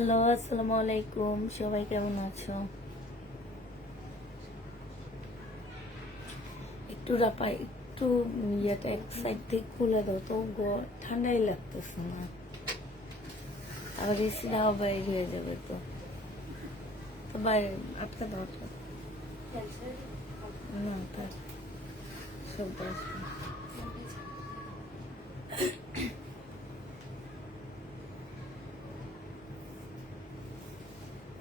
Hello, আসসালামু আলাইকুম। সবাই কেমন আছো? একটু একটু ইয়েটা এক সাইড থেকে খুলে দাও তো, ঠান্ডাই লাগতেছে না, আবার এসির হাওয়া বাইরে হয়ে যাবে তো। তো বাইরে আটকা দাও তো। না তার শব্দ আসবে।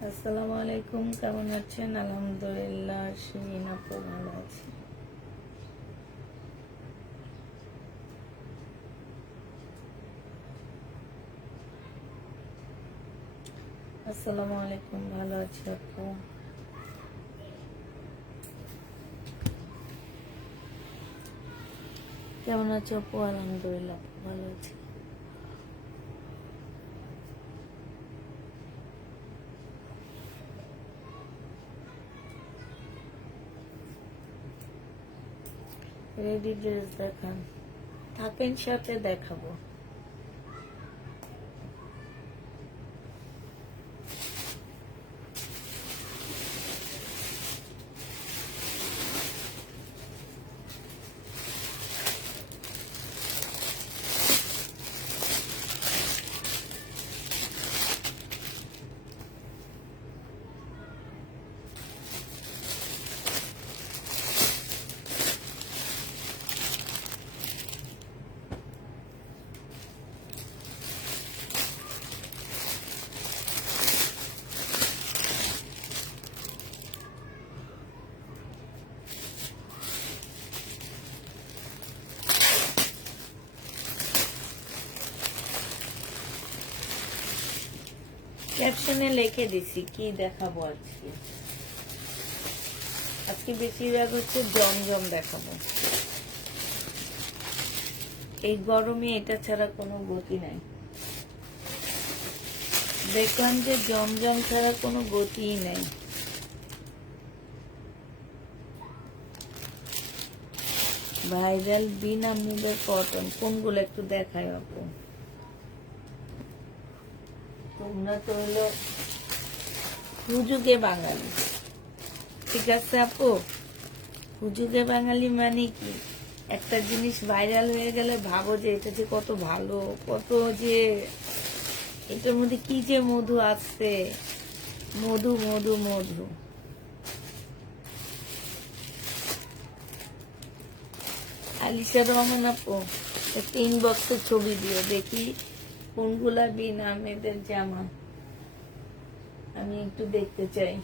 আসসালামু আলাইকুম, কেমন আছেন? আলহামদুলিল্লাহ, শিরিন আপু ভালো আছি। আসসালামু আলাইকুম, ভালো আছি আপু। কেমন আছো আপু? আলহামদুলিল্লাহ ভালো আছি। রেডি ড্রেস দেখান, থাকেন সাথে দেখাবো। ক্যাপশনে লিখে দিছি কি দেখাবো আজকে। আজকে বেশিরভাগ হচ্ছে জমজম দেখাবো। এই গরমে এটা ছাড়া কোনো গতি নাই। দেখলাম যে জমজম ছাড়া কোনো গতিই নাই। ভাইরাল বিনা মুভের কটন কোনগুলো একটু দেখায় আপু? তোমরা তো হলো হুজুগে বাঙালি, ঠিক আছে আপু? হুজুগে বাঙালি মানে কি, একটা জিনিস ভাইরাল হয়ে গেলে ভাবো যে এটা যে কত ভালো, কত যে এটার মধ্যে কি যে মধু আছে, মধু মধু মধু। আলিশা রহমান আপু, একটা ইনবক্সে ছবি দিও দেখি কোনগুলা বিন আহমেদের জামা, আমি একটু দেখতে চাই।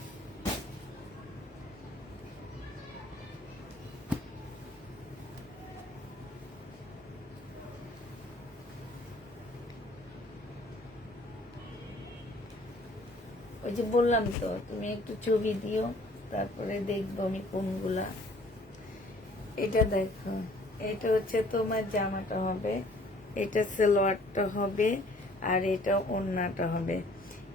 ওই যে বললাম তো, তুমি একটু ছবি দিও, তারপরে দেখবো আমি কোনগুলা। এটা দেখো, এটা হচ্ছে তোমার জামাটা হবে, এটা সালোয়ারটা হবে, আর এটা ওড়নাটা হবে।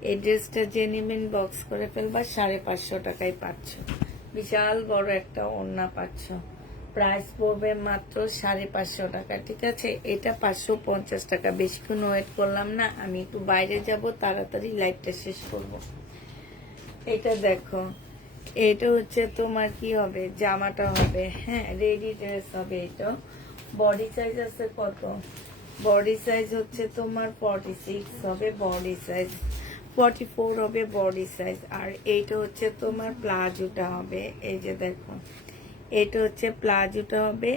এই ড্রেসটা যে নেবেন বক্স করে ফেলবা, 550 টাকায় পাচ্ছ। বিশাল বড় একটা ওড়না পাচ্ছ। প্রাইস পড়বে মাত্র 550 টাকা, ঠিক আছে? এটা 550 টাকা। বেশিক্ষণ ওয়েট করলাম না, আমি একটু বাইরে যাব, তাড়াতাড়ি লাইভটা শেষ করব। এটা দেখো, এটা হচ্ছে তোমার কি হবে, জামাটা হবে, হ্যাঁ রেডি ড্রেস হবে। এটা বডি সাইজ আছে কত? বডি সাইজ হচ্ছে তোমার 46 হবে বডি সাইজ, 44 হবে বডি সাইজ। আর এইটা হচ্ছে তোমার প্লাজোটা হবে, এই যে দেখো, এটা হচ্ছে প্লাজোটা হবে।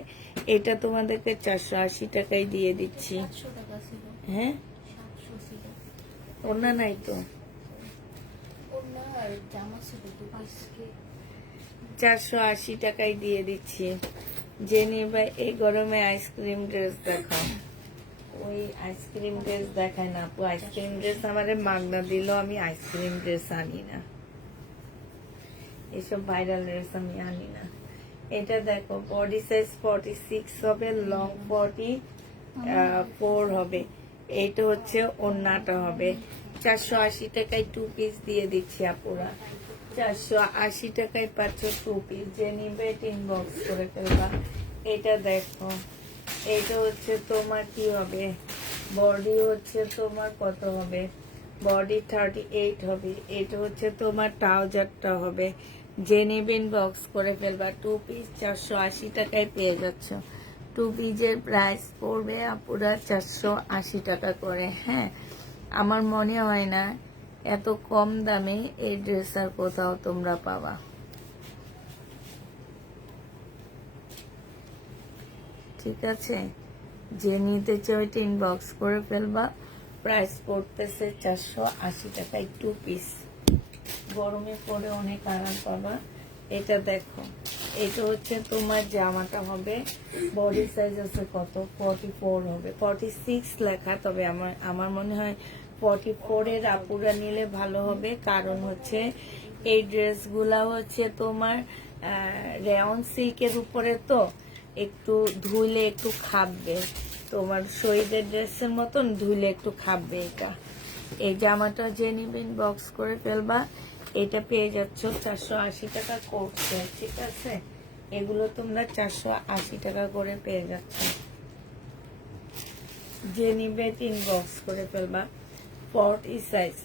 এটা তোমাদেরকে 480 টাকায় দিয়ে দিচ্ছি। হ্যাঁ, ওনা নাই তো, 480 টাকায় দিয়ে দিচ্ছি। যে নিবে এই গরমে আইসক্রিম ড্রেস দেখাও। ওই আইসক্রিম ড্রেস দেখায় না আপু, আইসক্রিম ড্রেস আমাদের মাগনা দিল, আমি আইসক্রিম ড্রেস আনি না, এসব ভাইরাল ড্রেস আমি আনি না। এটা দেখো, বডি সাইজ 46 হবে, লং 44 হবে। এইটা হচ্ছে ওড়নাটা হবে। 480 টাকায় 2 পিস দিয়ে দিচ্ছি আপুরা, 480 টাকায় পাচ্ছ 2 পিস। যে নিবে ইনবক্স করে ফেলবা। এটা দেখো, এটা হচ্ছে তোমার কি হবে, বডি হচ্ছে তোমার কত হবে, বডি 38 হবে। এটা হচ্ছে তোমার ট্রাউজারটা হবে। যে নেবেন বক্স করে ফেলবা। 2 পিস 480 টাকায় পেয়ে যাচ্ছ। 2 পিসের প্রাইস পড়বে আপুরা 480 টাকা করে। হ্যাঁ, আমার মনে হয় না এত কম দামে এই ড্রেস আর কোথাও তোমরা পাবা। ঠিক আছে, যে নিতে চাও ইনবক্স করে ফেলবা। প্রাইস পড়তেছে 480 টাকায় 2 পিস। গরমে পরে অনেক আরাম পাবা। এটা দেখো, এটা হচ্ছে তোমার জামাটা হবে। বডি সাইজ আছে কত, 44 হবে। 46 লেখা, তবে আমার মনে হয় 44 এর আপুরা নিলে ভালো হবে। কারণ হচ্ছে এই ড্রেসগুলা হচ্ছে তোমার রেয়ন সিল্কের উপরে, তো একটু ধুইলে একটু খাববে। তোমার শহীদের ড্রেসের মতন ধুইলে একটু খাববে এটা। এই জামাটা যে নিবেন বক্স করে ফেলবা। এটা পেয়ে যাচ্ছ 480 টাকা করছে। ঠিক আছে, এগুলো তোমরা 480 টাকা করে পেয়ে যাচ্ছ। যে নিবে 3 বক্স করে ফেলবা। 40 সাইজ,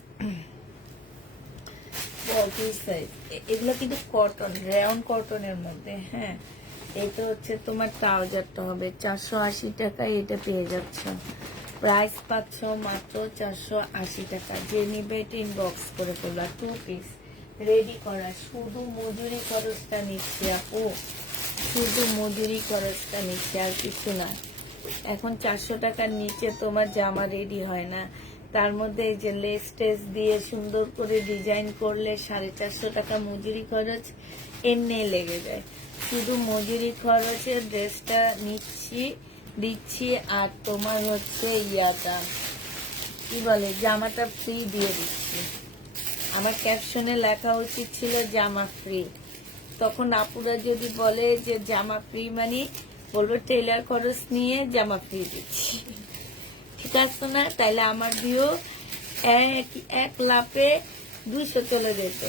40 সাইজ। এগুলো কিন্তু কটন, রেয়ন কটনের মধ্যে। হ্যাঁ, এটা হচ্ছে তোমার ট্রাউজারটা হবে 480 টাকায়। এটা পেয়ে যাচ্ছ। প্রাইস পাচ্ছ মাত্র 480 টাকা। যে নিবে 3 বক্স করে ফেলবা। 2 পিস রেডি করা। শুধু মজুরি খরচটা নিচ্ছে আপু, শুধু মজুরি খরচটা নিচ্ছে, আর কিছু না। এখন 400 টাকার নিচে তোমার জামা রেডি হয় না। তার মধ্যে এই যে লেস টেস দিয়ে সুন্দর করে ডিজাইন করলে 450 টাকা মজুরি খরচ এমনি লেগে যায়। শুধু মজুরি খরচের ড্রেসটা দিচ্ছি, আর তোমার হচ্ছে ইয়াটা কি বলে, জামাটা ফ্রি দিয়ে দিচ্ছি। আমার ক্যাপশনে লেখা উচিত ছিল জামা ফ্রি। তখন আপুরা যদি বলে যে জামা ফ্রি মানে বলবো টেলার খরচ নিয়ে জামা ফ্রি দিচ্ছি। ঠিক আছে না? তাইলে আমার ভিউ এক লাফে 200 চলে যেত।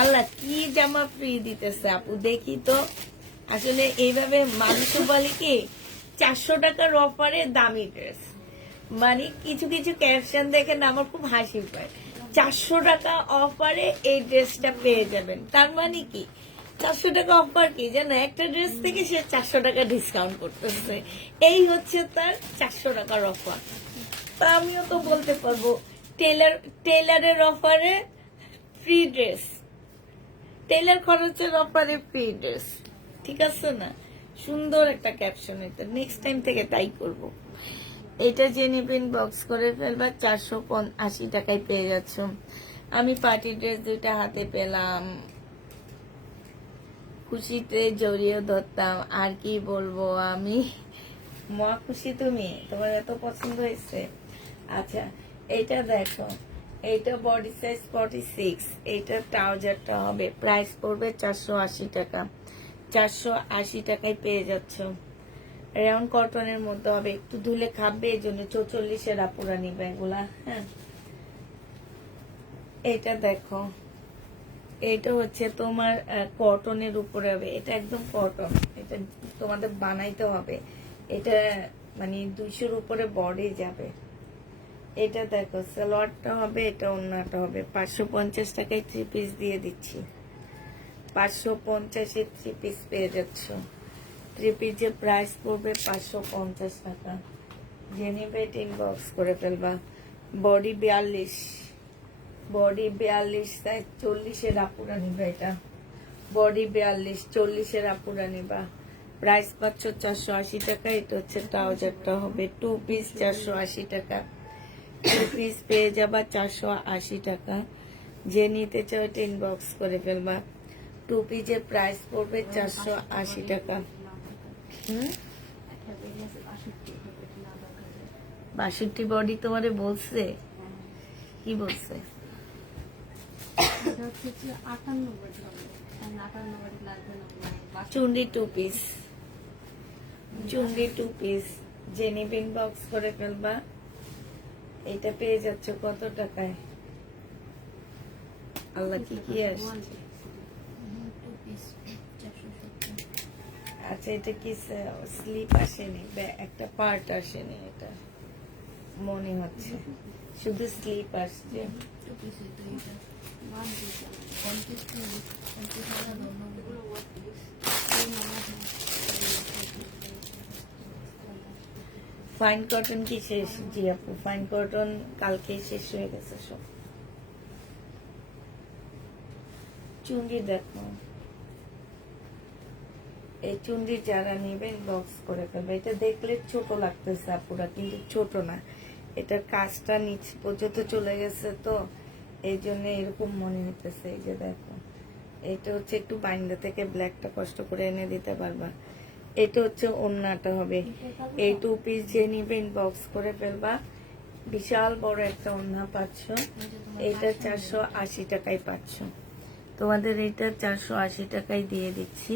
আল্লাহ, কি জামা ফ্রি দিতেছে আপু, দেখি তো। আসলে এইভাবে মানুষ বলে কি 400 টাকার অফারে দামি ড্রেস, মানে কিছু কিছু ক্যাপশন দেখে না আমার খুব হাসি পায়। 400 টাকা অফারে এই ড্রেসটা পেয়ে যাবেন, তার মানে কি 400 টাকা অফার কি জানো, একটা ড্রেস থেকে সে 400 টাকা ডিসকাউন্ট করতেছে। এই হচ্ছে তার 400 টাকার অফার। তা আমিও তো বলতে পারবো টেলারের অফারে ফ্রি ড্রেস, টেলার খরচের অফারে ফ্রি ড্রেস। ঠিক আছে না? সুন্দর একটা ক্যাপশন। এটা নেক্সট টাইম থেকে তাই করব। এটা যে নেবেন বক্স করে ফেলবা। 480 টাকায় পেয়ে যাচ্ছ। আমি পার্টি ড্রেস 2টা হাতে পেলাম, খুশিতে জড়িয়ে ধরতাম। আর কি বলবো আমি, মা খুশি। তোমার এত পছন্দ হয়েছে। আচ্ছা, এটা দেখো, এইটা বডি সাইজ 46। এইটা ট্রাউজারটা হবে। প্রাইস পড়বে 480 টাকা। 480 টাকায় পেয়ে যাচ্ছ। রেয়ন কটনের মধ্যে হবে, একটু ধুলে খাবে, এই জন্য 44-এর আপুরা নিবে এগুলা। হ্যাঁ, এটা দেখো, এটা হচ্ছে তোমার কটনের উপরে হবে। এটা একদম কটন, এটা তোমাদের বানাইতে হবে। এটা মানে 200-র উপরে বডি যাবে। এটা দেখো, সালোয়ারটা হবে, এটা ওন্নাটা হবে। 550 টাকায় 3 পিস দিয়ে দিচ্ছি। 550-এ 3 পিস পেয়ে যাচ্ছ। 3 পিসের প্রাইস পড়বে 550 টাকা। যে নিবে 3 বক্স করে ফেলবা। বডি 42, বডি 42 সাইজ 40-এর আপুরা নিবা। এটা বডি 42, 40-এর আপুরা নিবা। প্রাইস পাচ্ছ 480 টাকা। এটা হচ্ছে ট্রাউজারটা হবে। 2 পিস 480 টাকা। 2 পিস পেয়ে যাবা 480 টাকা। যে নিতে চাও 3 বক্স করে ফেলবা। 2 পিসের প্রাইস পড়বে 480 টাকা। 62 বডি তোমারে বলছে? কি বলছে? Chundi 2 piece, Chundi 2 piece. যে নিবেন বক্স করে ফেলবা। এটা পেয়ে যাচ্ছ কত টাকায়? আল্লাহ, কি কি আসছে। আচ্ছা, এটা কি স্লিপ আসেনি, একটা পার্ট আসেনি। এটা মনে হচ্ছে, শুধু স্লিপ আসছে। ফাইন কটন কি শেষ? জি আপু, ফাইন কটন কালকেই শেষ হয়ে গেছে সব। চুন্ডি দেখো, এই চুন্ডি যারা নেবেন বক্স করে ফেলবে। এটা দেখলে ছোট লাগতেছে আপুরা, কিন্তু ছোট না, এটার কাজটা নিচ পর্যন্ত চলে গেছে, তো এই জন্য এরকম মনে হইতেছে। এই যে দেখো, এটা হচ্ছে একটু বাইন্দা থেকে ব্ল্যাকটা কষ্ট করে এনে দিতে পারবা। এটা হচ্ছে ওড়নাটা হবে। এই 2 পিস যে নিবেন বক্স করে ফেলবা, বিশাল বড় একটা ওড়না পাচ্ছ। এটা 480 টাকায় পাচ্ছ। তোমাদের এটা 480 টাকায় দিয়ে দিচ্ছি।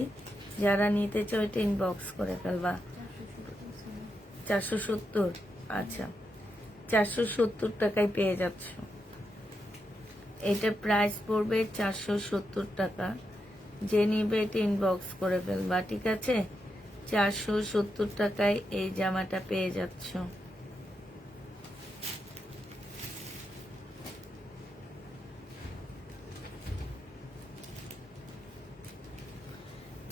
যারা নিতে চাও এটা ইনবক্স করে ফেলবা। 470, আচ্ছা 470 টাকায় পেয়ে যাচ্ছ। এটা প্রাইস পড়বে 470 টাকা। যে নিবে এটা ইনবক্স করে ফেলবা, ঠিক আছে? 470 টাকায় এই জামাটা পেয়ে যাচ্ছ।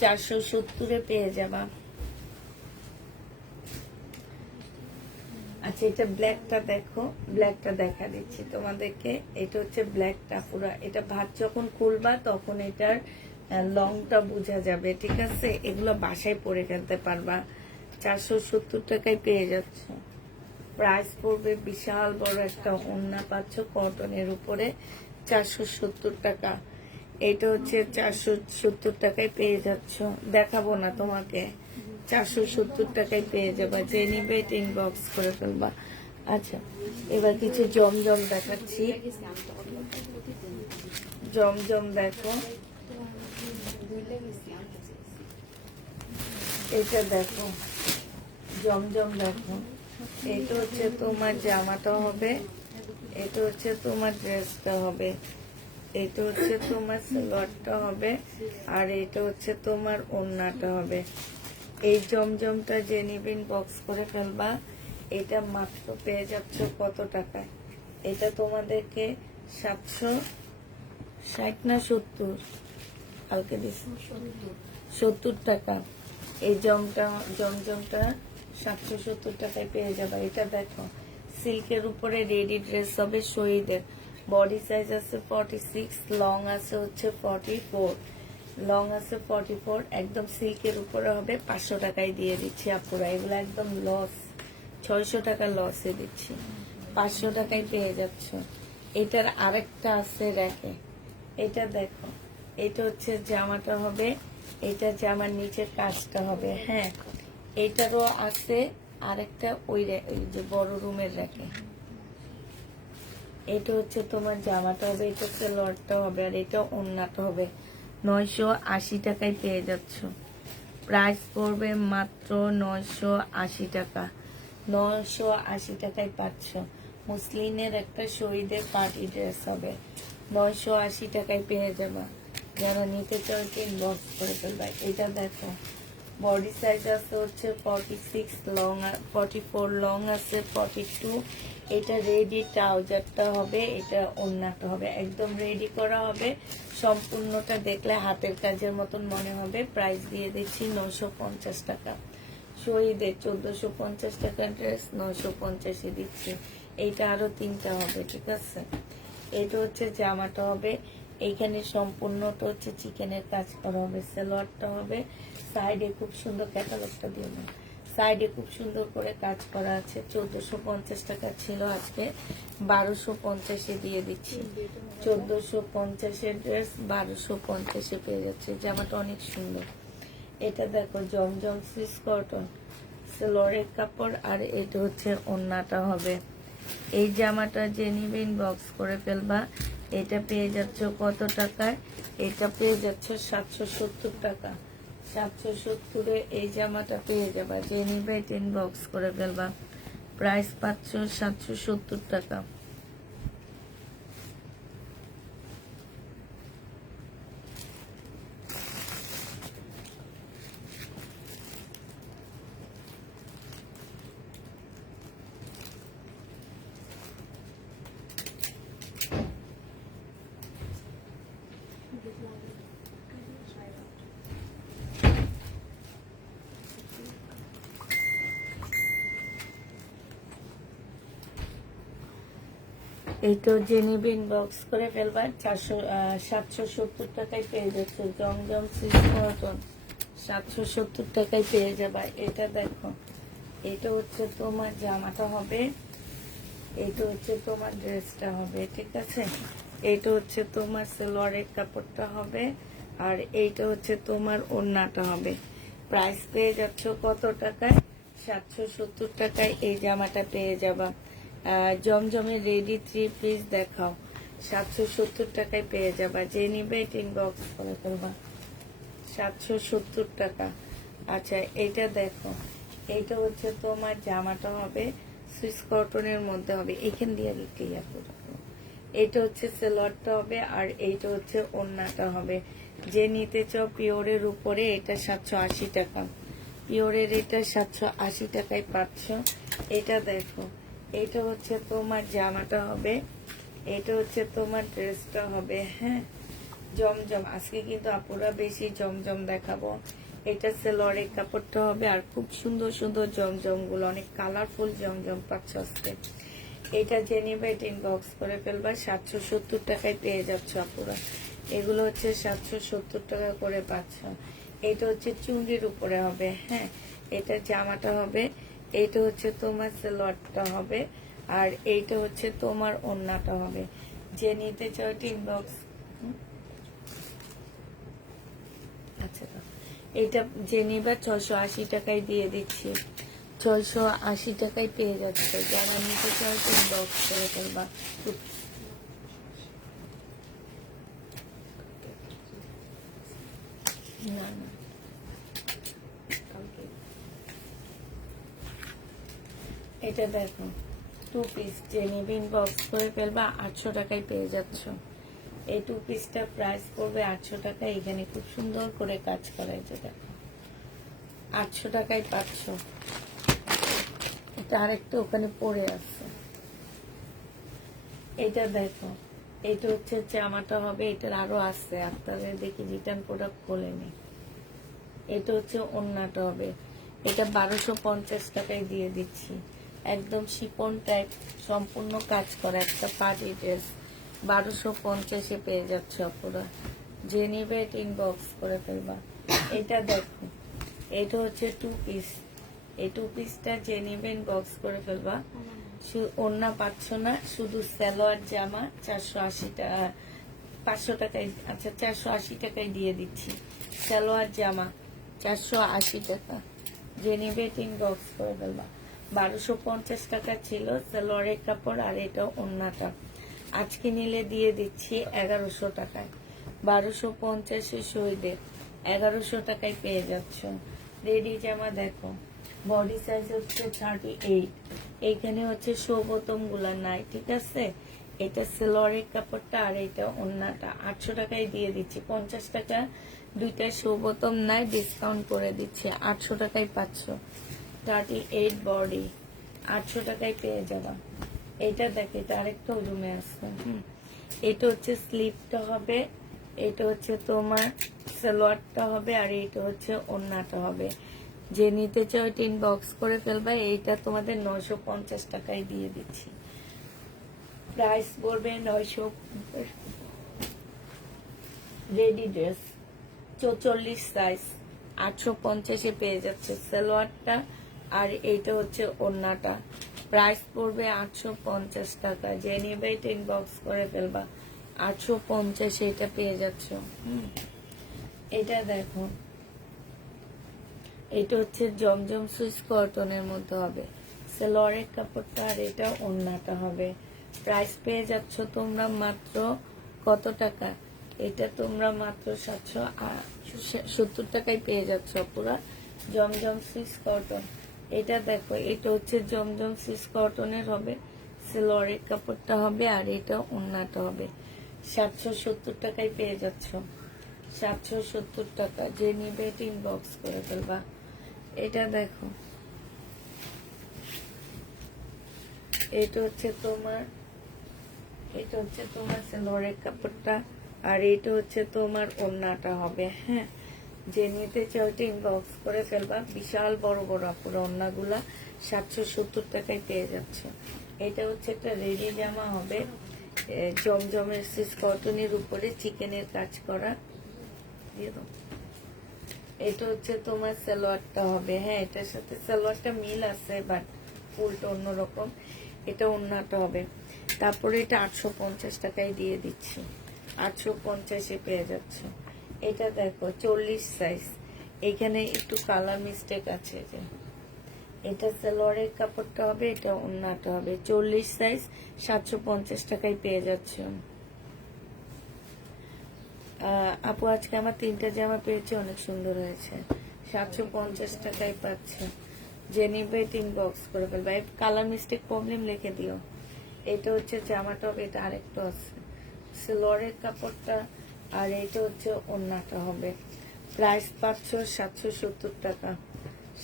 $470 পেয়ে যাবা। আচ্ছা, এটা ব্ল্যাকটা দেখো, ব্ল্যাকটা দেখা দিচ্ছি তোমাদেরকে। এটা হচ্ছে ব্ল্যাকটা পুরা। এটা ভাত যখন খুলবা তখন এটার লংটা বোঝা যাবে, ঠিক আছে? এগুলো বাসায় পরে ফেলতে পারবা। 470 টাকায় পেয়ে যাচ্ছ। প্রাইস পড়বে, বিশাল বড় একটা ওড়না পাচ্ছ কটনের উপরে, 470 টাকা। এটা হচ্ছে 470 টাকায় পেয়ে যাচ্ছ। দেখাবো না তোমাকে, 470 টাকায় পেয়ে যাবা। যে নিবে এটা ইনবক্স করে ফেলবা। আচ্ছা, এবার কিছু জমজম দেখাচ্ছি। জমজম দেখো, এটা দেখো, জমজম দেখো। এটা হচ্ছে তোমার জামাটা হবে, এটা হচ্ছে তোমার ড্রেসটা হবে, এটা হচ্ছে তোমার সালোয়ারটা হবে, আর এটা হচ্ছে তোমার ওড়নাটা হবে। এই জমজমটা যে নিবেন বক্স করে ফেলবা। এটা মাত্র পেয়ে যাচ্ছ কত টাকায়? এটা তোমাদেরকে 760 না 70, কালকে দিচ্ছি 70 টাকা। এই জমজমটা 770 টাকায় পেয়ে যাবে। এটা দেখো, সিল্কের উপরে রেডি ড্রেস হবে শহীদের। বডি সাইজ আছে 46, লং আছে হচ্ছে 44, লং আছে 44। একদম সিল্কের উপরে হবে, 500 টাকায় দিয়ে দিচ্ছি আপুরা। এগুলো একদম লস, 600 টাকা লসে দিচ্ছি, 500 টাকায় পেয়ে যাচ্ছ। এটার আরেকটা আছে রেখে, এটা দেখো, এটা হচ্ছে জামাটা হবে, এটা জামার নিচের কাজটা হবে। হ্যাঁ, এটারও আছে আরেকটা, ওই যে বড় রুমের রেখে। এটা হচ্ছে তোমার জামাটা হবে, এটা হচ্ছে লটটা হবে, আর এটা ওড়নাটা হবে। 980 টাকায় পেয়ে যাচ্ছ। প্রাইস পড়বে মাত্র 980 টাকা। 980 টাকায় পাচ্ছ। মুসলিনের একটা শহীদের পার্টি ড্রেস হবে, 980 টাকায় পেয়ে যাবা। যারা নিতে চাও ইনবক্স করে ফেলবা। এটা দেখো, বডি সাইজ আছে হচ্ছে 46, লং 44, লং আছে 42। এটা রেডি ট্রাউজারটা হবে, এটা ওড়নাটা হবে, একদম রেডি করা হবে। সম্পূর্ণটা দেখলে হাতের কাজের মতন মনে হবে। প্রাইস দিয়ে দিচ্ছি 950 টাকা। শহীদের 1450 টাকার ড্রেস 950-এ দিচ্ছি। এইটা আরো 3টা হবে, ঠিক আছে? এটা হচ্ছে জামাটা হবে, এইখানে সম্পূর্ণটা হচ্ছে চিকেনের কাজ করা হবে। সালোয়ারটা হবে, সাইডে খুব সুন্দর, ক্যাটালগটা দিয়ে না, সাইডে খুব সুন্দর করে কাজ করা আছে। 1450 টাকা ছিল, আজকে 1250-এ দিয়ে দিচ্ছি। 1450-এর ড্রেস 1250-এ পেয়ে যাচ্ছে। জামাটা অনেক সুন্দর। এটা দেখো, জমজম সুইস কটন, সালোয়ারের কাপড়, আর এটা হচ্ছে ওড়নাটা হবে। এই জামাটা যে নিবে ইনবক্স করে ফেলবা। এটা পেয়ে যাচ্ছ কত টাকায়? এটা পেয়ে যাচ্ছ 770 টাকা। 770-এ এই জামাটা পেয়ে যাবা। যে নিবে এটা ইনবক্স করে ফেলবা। প্রাইস পাচ্ছ 770 টাকা। এই তো জেনিবে ইনবক্স করে ফেলবা 770 টাকায় পেয়ে যাচ্ছে জমজম সিল্ক কটন 770 টাকায় পেয়ে যাবা। এটা দেখো, এটা হচ্ছে তোমার জামাটা হবে, এটা হচ্ছে তোমার ড্রেসটা হবে, ঠিক আছে। এইটা হচ্ছে তোমার সালোয়ারের কাপড়টা হবে, আর এইটা হচ্ছে তোমার ওড়নাটা হবে। প্রাইস পেয়ে যাচ্ছ কত টাকায়? 770 টাকায় এই জামাটা পেয়ে যাবা। জমজমের রেডি 3 পিস দেখাও, 770 টাকায় পেয়ে যাবা। যে নিবে ইনবক্স করে ফেলবা, 770 টাকা। আচ্ছা এইটা দেখো, এইটা হচ্ছে তোমার জামাটা হবে সুইস কটনের মধ্যে হবে, এখান দিয়ে ক্লিয়ার করে দেবো। এইটা হচ্ছে সালোয়ারটা হবে, আর এইটা হচ্ছে ওড়নাটা হবে। যে নিতে চাও পিওরের উপরে এটা 780 টাকা, পিওরের এটা 780 টাকায় পাচ্ছ। এটা দেখো, এটা হচ্ছে তোমার জামাটা হবে, এটা হচ্ছে তোমার ড্রেসটা হবে। হ্যাঁ, জমজম আজকে কিন্তু আপুরা বেশি জমজম দেখাবো। এটা সালোয়ারের কাপড়টা হবে, আর খুব সুন্দর সুন্দর জমজম গুলো, অনেক কালারফুল জমজম পাচ্ছ আজকে। এটা যে নিবে এটা ইনবক্স করে ফেলবা, 770 টাকায় পেয়ে যাচ্ছ আপুরা। এগুলো হচ্ছে 770 টাকা করে পাচ্ছ। এটা হচ্ছে চুন্ডির উপরে হবে। হ্যাঁ, এটা জামাটা হবে, এইটা হচ্ছে তোমার সালোয়ারটা হবে, আর এইটা হচ্ছে তোমার ওড়নাটা হবে। যে নিতে চাও ইনবক্স। আচ্ছা, এটা যে নিবা 680 টাকায় দিয়ে দিচ্ছি, 680 টাকায় পেয়ে যাচ্ছে। যারা নিতে চাও ইনবক্স করে ফেলবা। না না, এটা দেখো 2 পিস যে নিবে ইনবক্স করে ফেলবা, 800 টাকায় পেয়ে যাচ্ছ। এই 2 পিসটা প্রাইস পড়বে 800 টাকা। এখানে খুব সুন্দর করে কাজ করা, এটা দেখো 800 টাকায় পাচ্ছ। এটা আরেকটা ওখানে পড়ে আছে, এটা দেখো, এটা হচ্ছে জামাটা হবে, এটার আরো আছে, আপনাদের দেখি রিটার্ন প্রোডাক্ট খোলেনি। এটা হচ্ছে ওড়নাটা হবে, এটা 1250 টাকায় দিয়ে দিচ্ছি। একদম শিপন টাইপ সম্পূর্ণ কাজ করা একটা পার্টি ড্রেস, 1250-এ পেয়ে যাচ্ছে অপরা। যে নিবে এটা ইনবক্স করে ফেলবা। এটা দেখো, এটা হচ্ছে 2 পিস, এই 2 পিসটা যে নিবে ইনবক্স করে ফেলবা। ওড়না পাচ্ছ না, শুধু সালোয়ার জামা 480 টাকা, 500 টাকায়, আচ্ছা 480 টাকায় দিয়ে দিচ্ছি। সালোয়ার জামা 480 টাকা। যে নিবে ইনবক্স করে ফেলবা। 1250 টাকা ছিল সালোয়ারের কাপড়, আর এটা ওড়নাটা। আজকে নিলে দিয়ে দিচ্ছি 1100 টাকায়। 1250-এ শহীদে 1100 টাকায় পেয়ে যাচ্ছ। রেডি জামা দেখো, বডি সাইজ হচ্ছে 38। এইখানে হচ্ছে শোবোতম গুলা নাই, ঠিক আছে। এটা সালোয়ারের কাপড়টা, আর এটা ওড়নাটা 800 টাকায় দিয়ে দিচ্ছি। 50 টাকা দুইটা শোবোতম নাই, ডিসকাউন্ট করে দিচ্ছে, 800 টাকায় পাচ্ছ। 38 বডি 800 টাকায় পেয়ে যাবা। এটা দেখ, এটা আরেকটা রুমে আছে। এটা হচ্ছে স্লিপটা হবে, এটা হচ্ছে তোমার সালোয়ারটা হবে, আর এটা হচ্ছে ওড়নাটা হবে। যে নিতে চাও এটা ইনবক্স করে ফেলবা। এইটা তোমাদের 950 টাকায় দিয়ে দিচ্ছি, প্রাইস পড়বে 950। রেডি ড্রেস 44 সাইজ 850-এ পেয়ে যাচ্ছে সালোয়ারটা, আর এইটা হচ্ছে ওড়নাটা। প্রাইস পড়বে 850 টাকা। যে নিবে এটা ইনবক্স করে ফেলবা, 850 এটা পেয়ে যাচ্ছ। এটা দেখো, এটা হচ্ছে জমজম সুইস কটনের মধ্যে হবে, সালোয়ারের কাপড়টা, আর এটা ওড়নাটা হবে। প্রাইস পেয়ে যাচ্ছ তোমরা মাত্র কত টাকা? এটা তোমরা মাত্র 770 টাকায় পেয়ে যাচ্ছ পুরা জমজম সুইস কটন। এটা দেখো, এটা হচ্ছে জমজম সুইস কটনের হবে, সালোয়ারের কাপড়টা হবে, আর এটা ওড়নাটা হবে। 770 টাকায় পেয়ে যাচ্ছ, 770 টাকা। যে নিবে এটা ইনবক্স করে ফেলবা। এটা দেখো, এটা হচ্ছে তোমার, এটা হচ্ছে তোমার সালোয়ারের কাপড়টা, আর এটা হচ্ছে তোমার ওড়নাটা হবে। হ্যাঁ, যে নিতে চাও এটা ইনবক্স করে ফেলবা। বিশাল বড় বড় পুরো ওড়নাগুলা 770 টাকায় পেয়ে যাচ্ছে। এটা হচ্ছে একটা রেডি জামা হবে, জমজমের সুইস কটনের উপরে চিকেনের কাজ করা দিয়ে দাও। এটা হচ্ছে তোমার সালোয়ারটা হবে, হ্যাঁ এটার সাথে সালোয়ারটা মিল আছে বাট ফুলটা অন্যরকম। এটা ওড়নাটা হবে। তারপরে এটা 850 টাকায় দিয়ে দিচ্ছি, 850-এ পেয়ে যাচ্ছে। এটা দেখো 40 সাইজ, এখানে একটু কালার মিস্টেক আছে যে এটা সালোয়ারের কাপড়টা হবে, এটা ওড়নাটা হবে। 40 সাইজ 750 টাকায় পেয়ে যাচ্ছে। আপু আজকে আমার 3টা জামা পেয়েছে, অনেক সুন্দর হয়েছে। 750 টাকায় পাচ্ছে। যে নিবে ইনবক্স করে ফেলবে। কালার মিস্টেক প্রবলেম লিখে দিও। এটা হচ্ছে জামাটা হবে, এটা আরেকটা আছে সালোয়ারের কাপড়টা, আর এটা হচ্ছে ওড়নাটা হবে। প্রাইস পাচ্ছ 770 টাকা,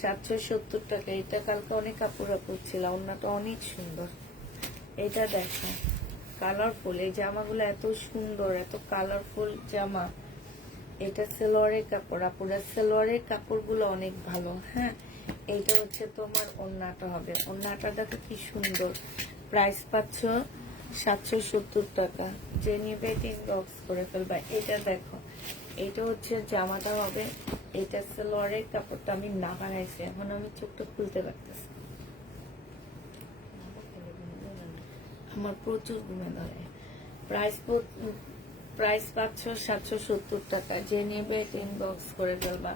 770 টাকা। এটা কালকে অনেক কাপড় ছিল, ওড়নাটা অনেক সুন্দর। এটা দেখো কালারফুল, এই জামাগুলো এত সুন্দর, এত কালারফুল জামা। এটা সালোয়ারের কাপড়, আপুরা সালোয়ারের কাপড়গুলো অনেক ভালো। হ্যাঁ এইটা হচ্ছে তোমার ওড়নাটা হবে, ওড়নাটা দেখো কি সুন্দর। প্রাইস পাচ্ছ 770 টাকা। যে নিবে ইনবক্স করে ফেলবা। এটা দেখো এটা হচ্ছে জামাটা হবে, এটা সালোয়ারের কাপড়টা আমি না বানাইছি, এখন আমি চোখটা খুলতে পারতেছি, আমার প্রচুর ঘুমে ধরে। প্রাইস পাচ্ছ 770 টাকা। যে নেবে ইনবক্স করে ফেলবা।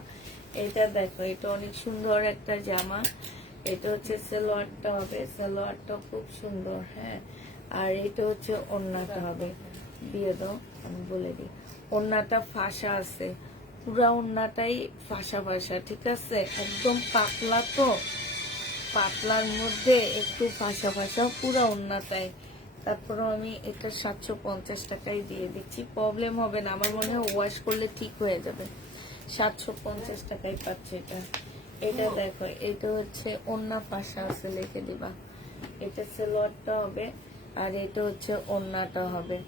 এটা দেখো এটা অনেক সুন্দর একটা জামা। এটা হচ্ছে সালোয়ারটা হবে, সালোয়ারটা খুব সুন্দর। হ্যাঁ আর এটা হচ্ছে ওড়নাটা হবে। দিয়ে দাও আমি বলে দিই, ওড়নাটা ফাঁসা আছে, পুরা ওড়নাটাই ফাঁসা ফাঁসা, ঠিক আছে? একদম পাতলা, তো পাতলার মধ্যে একটু ফাঁসা ফাঁসা পুরা ওড়নাটাই। তারপরে আমি এটা 750 টাকায় দিয়ে দিচ্ছি, প্রবলেম হবে না, আমার মনে হয় ওয়াশ করলে ঠিক হয়ে যাবে। 750 টাকায় পাচ্ছে এটা। এটা দেখো এটা হচ্ছে ওড়না পাশা আছে, লিখে দিবা। এটা সালোয়ারটা হবে, আর এটা হচ্ছে ওড়নাটা হবে।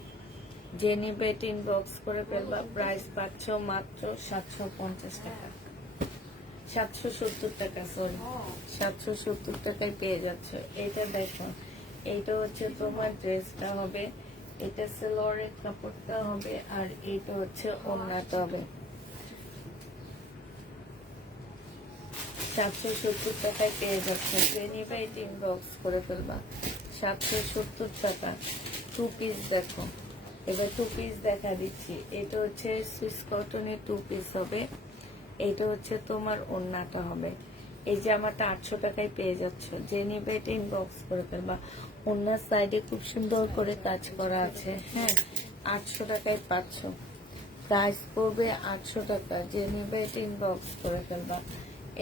যে নিবে ইনবক্স করে ফেলবা। প্রাইস পাচ্ছ মাত্র 750 টাকা, 770 টাকা, সরি 770 টাকায় পেয়ে যাচ্ছে। এটা দেখো এইটা হচ্ছে তোমার ড্রেসটা হবে, এটা সালোয়ারের কাপড়টা হবে, আর এইটা হচ্ছে ওড়নাটা হবে। 770 টাকায় পেয়ে যাচ্ছে। যে নিবে ইনবক্স করে ফেলবা। 770 টাকা। 2 পিস দেখো, এবার 2 পিস দেখা দিচ্ছি। এটা হচ্ছে সুইস কটনের 2 পিস হবে, এটা হচ্ছে তোমার ওড়নাটা হবে। এই জামাটা 800 টাকায় পেয়ে যাচ্ছ। যে নিবে ইনবক্স করে ফেলবা। ওড়নার সাইডে খুব সুন্দর করে কাজ করা আছে। হ্যাঁ 800 টাকায় পাচ্ছ। প্রাইস পড়বে 800 টাকা। যে নিবে ইনবক্স করে ফেলবা।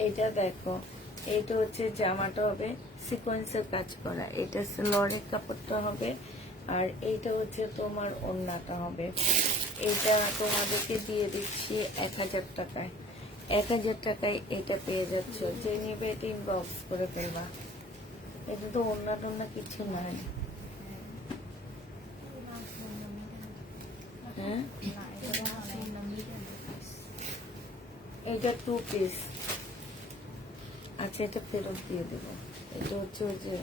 এটা দেখো এটা হচ্ছে জামাটা হবে সিকোয়েন্সের কাজ করা, এটা সালোয়ারের কাপড়টা হবে, আর এইটা হচ্ছে তোমার ওড়নাটা হবে। এটা তোমাদেরকে দিয়ে দিচ্ছি 1000 টাকায়। 1000 টাকায় এটা পেয়ে যাচ্ছ। যে নিবে ইনবক্স করে ফেলবা। এটা তো ওড়না টোড়না কিছু নাই। হ্যাঁ এটা 2 পিস। আচ্ছা এটা ফেরত দিয়ে দেব। এটা হচ্ছে ওই যে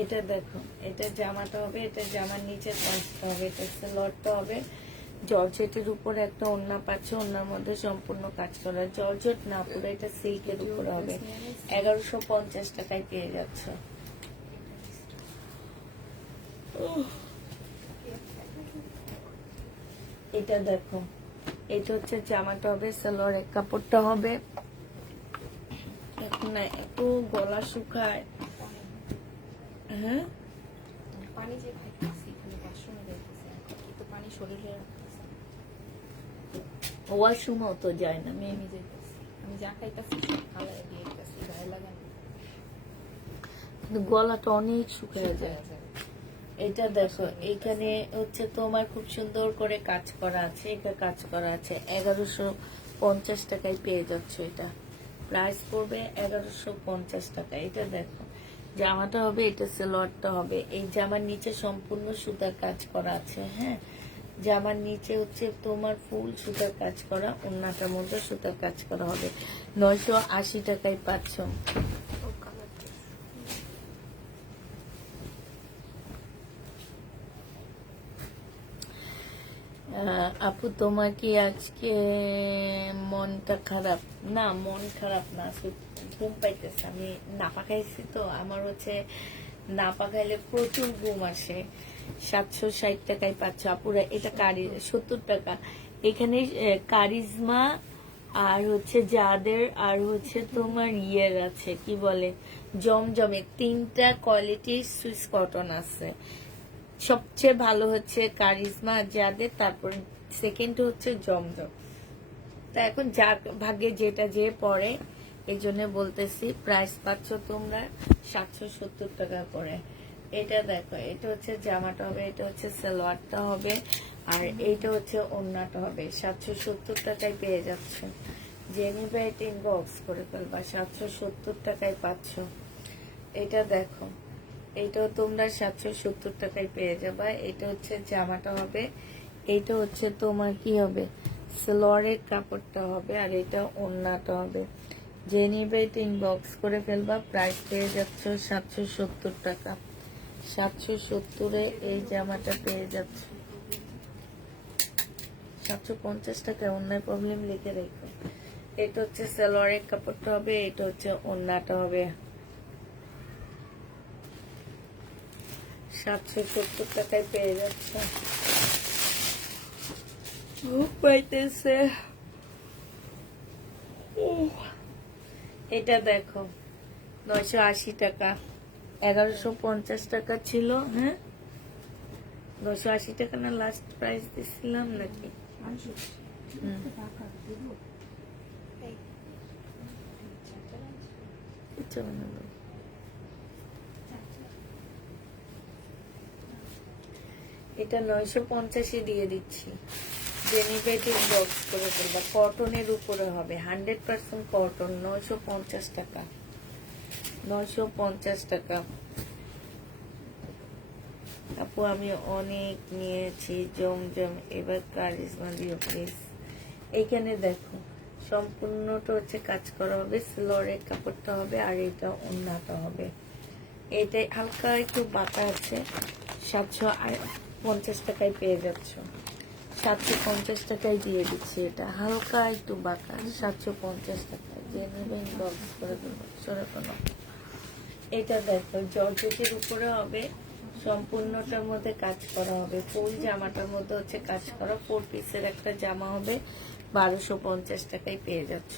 এটা দেখো এটা জামাটা হবে, এটা জামার নিচের পাঁচটা হবে, এটা সালোয়ারটা হবে। জর্জেটের উপরে একটা ওড়না পাচ্ছে, ওড়নার মধ্যে সম্পূর্ণ কাজ করা। জর্জেট না, পুরো এটা সিল্কের উপরে হবে। 1150 টাকায় পেয়ে যাচ্ছে। এটা দেখো এটা হচ্ছে জামাটা হবে, সালোয়ারের কাপড়টা হবে। এখন না একটু গলা শুকায়। হ্যাঁ পানি যে খাইতেছি এখানে ওয়াশরুমে যাইতেছি, কিন্তু পানি শরীরে ওয়াশরুমও তো যায় না মেয়ে। আমি যাইতেছি, আমি যা খাইতেছি খালাই দিয়ে দিতেছি, গায়ে লাগে না, কিন্তু গলাটা অনেক শুকিয়ে যায়। এটা দেখো এখানে হচ্ছে তোমার খুব সুন্দর করে কাজ করা আছে, এটা কাজ করা আছে। 1150 টাকায় পেয়ে যাচ্ছে। এটা প্রাইস পড়বে 1150 টাকা। এটা দেখো জামাটা হবে, এটা সালোয়ারটা হবে। এই জামার নিচে সম্পূর্ণ সুতার কাজ করা আছে। হ্যাঁ জামার নিচে হচ্ছে তোমার ফুল সুতার কাজ করা, ওড়নাটার মধ্যে সুতার কাজ করা হবে। 980 টাকায় পাচ্ছ। আপু তোমার কি আজকে মনটা খারাপ? না, মন খারাপ না, ঘুম পাইতেছে। আমি নাপা খাইছি তো, আমার হচ্ছে নাপা খাইলে প্রচুর ঘুম আসে। 760 টাকায় পাচ্ছ আপুরা। এটা 70 টাকা। এখানে কারিজমা আর হচ্ছে যাদের আর হচ্ছে তোমার ইয়ের আছে, কি বলে, জমজমে 3টা কোয়ালিটির সুইস কটন আছে। সবচেয়ে ভালো হচ্ছে কারিজমা যাদের, তারপর সেকেন্ড হচ্ছে জমজম। তা এখন যার ভাগ্যে যেটা যে পড়ে, এই জন্য বলতেছি প্রাইস পাচ্ছ তোমরা 770 টাকা করে। এটা দেখো, এটা হচ্ছে জামাটা হবে, এটা হচ্ছে সালোয়ারটা হবে, আর এইটা হচ্ছে ওড়নাটা হবে। 770 টাকায় পেয়ে যাচ্ছ। জেনিভা এটা ইনবক্স করে ফেলবা, 770 টাকায় পাচ্ছ। এটা দেখো, এটাও তোমরা 770 টাকায় পেয়ে যাবা। এটা হচ্ছে জামাটা হবে, এইটা হচ্ছে তোমার কি হবে, সালোয়ারের কাপড়টা হবে, আর এটা ওড়নাটা হবে। যে নিবে এটা ইনবক্স করে ফেলবা, প্রাইস পেয়ে যাচ্ছ 770 টাকা। 770-এ এই জামাটা পেয়ে যাচ্ছ। 750 টাকায় অন্যায় প্রবলেম লিখে রেখো। এটা হচ্ছে সালোয়ারের কাপড়টা হবে, এটা হচ্ছে ওড়নাটা হবে। 770 টাকায় পেয়ে যাচ্ছে। ঘুম পাইতেছে। এটা দেখো, 980 টাকা। 1150 টাকা ছিল। হ্যাঁ, 980 টাকা না লাস্ট প্রাইস দিছিলাম নাকি? এই, আচ্ছা, মনে নেই। এটা 950-ই দিয়ে দিচ্ছি। জেনিভেটিভ বক্স করে ফেলবা, কটনের উপরে হবে, 100% কটন। 950 টাকা। 950 টাকা। আপু আমি অনেক নিয়েছি জমজম, এবার কারিজমা দিও প্লিজ। এইখানে দেখো, সম্পূর্ণটা হচ্ছে কাজ করা হবে, স্লোরের কাপড়টা হবে, আর এটা ওড়নাটা হবে। এটাই হালকা একটু বাঁকা আছে। 750 টাকায় পেয়ে যাচ্ছ। 750 টাকায় দিয়ে দিচ্ছি। এটা হালকা একটু বাঁকা, 750 টাকায়। যে নেবেন বক্স করে দেবো, সরে কোনো। এটা দেখো, জর্জেটের উপরে হবে, সম্পূর্ণটার মধ্যে কাজ করা হবে। ফুল জামাটার মধ্যে হচ্ছে কাজ করা। 4 পিসের একটা জামা হবে, 1250 টাকায় পেয়ে যাচ্ছ।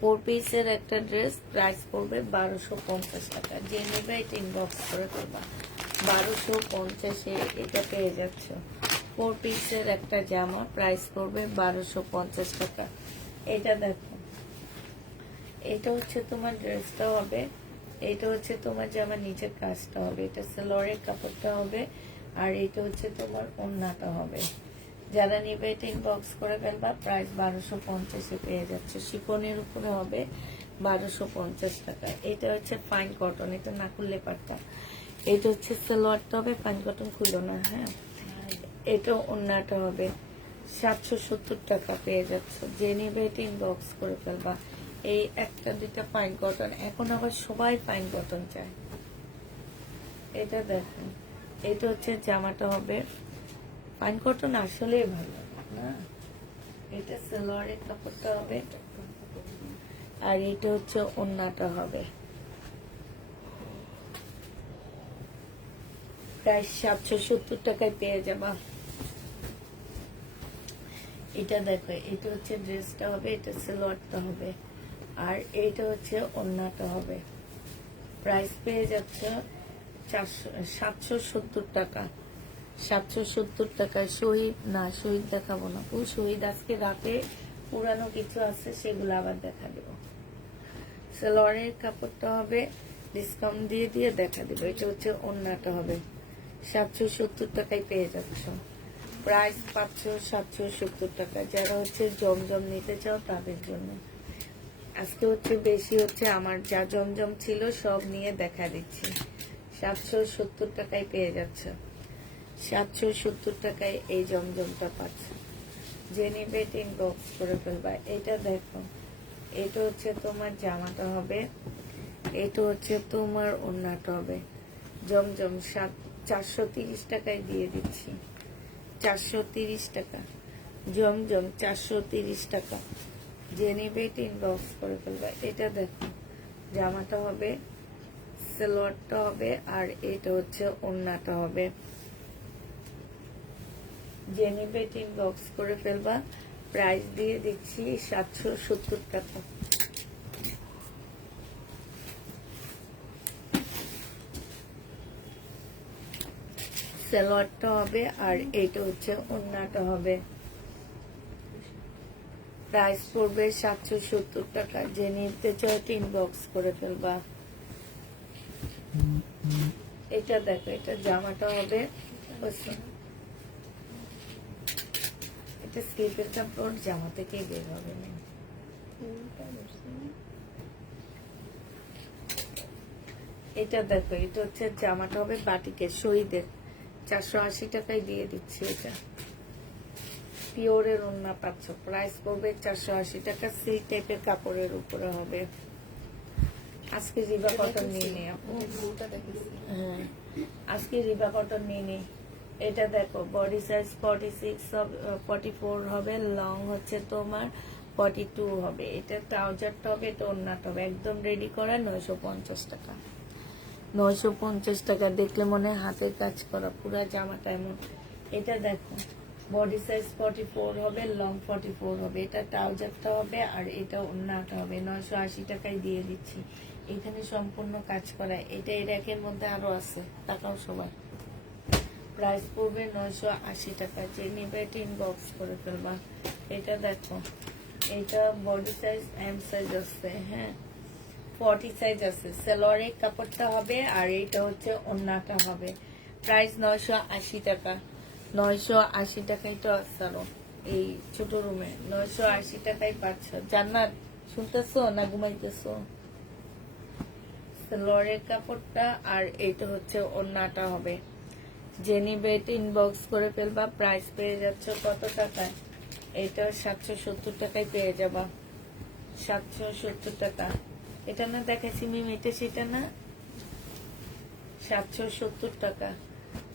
4 পিসের একটা ড্রেস, প্রাইস পড়বে 1250 টাকা। যে নেবে এটা ইনবক্স করে দেবা। 1250-এ এটা পেয়ে যাচ্ছ। 4 পিসের একটা জামা, প্রাইস পড়বে 1250 টাকা। এটা দেখো, এটা হচ্ছে তোমার ড্রেসটা হবে, এটা হচ্ছে তোমার জামা নিচের কাজটা হবে, এটা সালোয়ারের কাপড়টা হবে, আর এটা হচ্ছে তোমার ওড়নাটা হবে। যারা নিবে এটা ইনবক্স করে ফেলবা, প্রাইস 1250-এ পেয়ে যাচ্ছে। শিফনের উপরে হবে, 1250 টাকা। এটা হচ্ছে ফাইন কটন, এটা না খুললে পারতা। এটা হচ্ছে সালোয়ারটা হবে, ফাইন কটন খুলো না। হ্যাঁ, এটা ওড়নাটা হবে। 770 টাকা পেয়ে যাচ্ছে। যে নিবে এটা ইনবক্স করে ফেলবা। এই একটা দুইটা ফাইন কটন, এখন আবার সবাই ফাইন কটন চায়। এটা দেখেন, এটা হচ্ছে জামাটা হবে, ফাইন কটন আসলে ভালো না। এটা সালোয়ারের কাপড়টা হবে, আর এটা হচ্ছে ওড়নাটা হবে। প্রায় 770 টাকায় পেয়ে যাবা। এটা দেখো, এটা হচ্ছে ড্রেসটা হবে, এটা সালোয়ারটা হবে, আর এইটা হচ্ছে ওড়নাটা হবে। প্রাইস পেয়ে যাচ্ছে 770 টাকা। 770 টাকায়। শহীদ না, শহীদ দেখাবো না। ও শহীদ আজকে রাতে পুরানো কিছু আছে, সেগুলো আবার দেখা দেবো। সালোয়ারের কাপড়টা হবে, ডিসকাউন্ট দিয়ে দিয়ে দেখা দেবো। এটা হচ্ছে ওড়নাটা হবে। 770 টাকায় পেয়ে যাচ্ছ। প্রাইস পাচ্ছ 770 টাকা। যারা হচ্ছে জমজম নিতে চাও তাদের জন্য আজকে হচ্ছে বেশি হচ্ছে, আমার যা জমজম ছিল সব নিয়ে দেখা দিচ্ছি। 770 টাকায় পেয়ে যাচ্ছে। 770 টাকায় এই জমজমটা পাচ্ছ। যে নিবে এটা ইনবক্স করে ফেলবা। এটা দেখো, এটা হচ্ছে তোমার জামাটা হবে, এটা হচ্ছে তোমার ওড়নাটা হবে। জমজম 430 টাকায় দিয়ে দিচ্ছি। 430 টাকা, জমজম 430 টাকা। যে নিবে এটা ইনবক্স করে ফেলবা। এটা দেখো জামাটা হবে, সালোয়ারটা হবে, আর এটা হচ্ছে ওড়নাটা হবে। যে নিবে এটা ইনবক্স করে ফেলবা। প্রাইস দিয়ে দিচ্ছি 770 টাকা। সালোয়ারটা হবে আর এইটা হচ্ছে ওড়নাটা হবে। প্রাইস পড়বে 770 টাকা। যে নিতে চাও ইনবক্স করে ফেলবা। এটা দেখো, এটা জামাটা হবে, এটা স্লিপের কাপড়, জামা থেকে বের হবে না। এটা দেখো, এটা হচ্ছে জামাটা হবে বাটিকের, শহীদের 480 টাকায় দিয়ে দিচ্ছি। এটা পিওরের ওড়না পাচ্ছ। প্রাইস পড়বে 480 টাকা। সিল্ক টাইপের কাপড়ের উপরে হবে। আজকে রিবা কটন নিয়ে নে আপু। হ্যাঁ, আজকে রিবা কটন নিয়ে নে। এটা দেখো, বডি সাইজ 46 44 হবে, লং হচ্ছে তোমার 42 হবে। এটা ট্রাউজারটা হবে, এটা ওড়নাটা হবে। একদম রেডি করা 950 টাকা। 950 টাকা। দেখলে মনে হয় হাতের কাজ করা, পুরা জামাটা এমন। এটা দেখো, বডি সাইজ 44 হবে, লং 44 হবে। এটা ট্রাউজারটা হবে আর এটা ওড়নাটা হবে। 980 টাকায় দিয়ে দিচ্ছি। এখানে সম্পূর্ণ কাজ করা। এটা এর একের মধ্যে আরো আছে, টাকাও সবার। প্রাইস পড়বে 980 টাকা। যে নিবে এটা ইনবক্স করে ফেলবা। এটা দেখো, এটা বডি সাইজ এম সাইজ আছে, হ্যাঁ 40 সাইজ আছে। সালোয়ারের কাপড়টা হবে আর এইটা হচ্ছে ওড়নাটা হবে। প্রাইস 980 টাকা। 980 টাকায় তো আসলো এই ছোট রুমে। 980 টাকায় পাচ্ছ। জান্নাত শুনতেছো না ঘুমাইতেছো? সালোয়ারের কাপড়টা আর এইটা হচ্ছে ওড়নাটা হবে। যে নিবে এটা ইনবক্স করে ফেলবা। প্রাইস পেয়ে যাচ্ছ কত টাকায়? এটা 770 টাকায় পেয়ে যাবা। 770 টাকা। এটা না দেখাচ্ছি মিম, এটা সেটা না। 770 টাকা।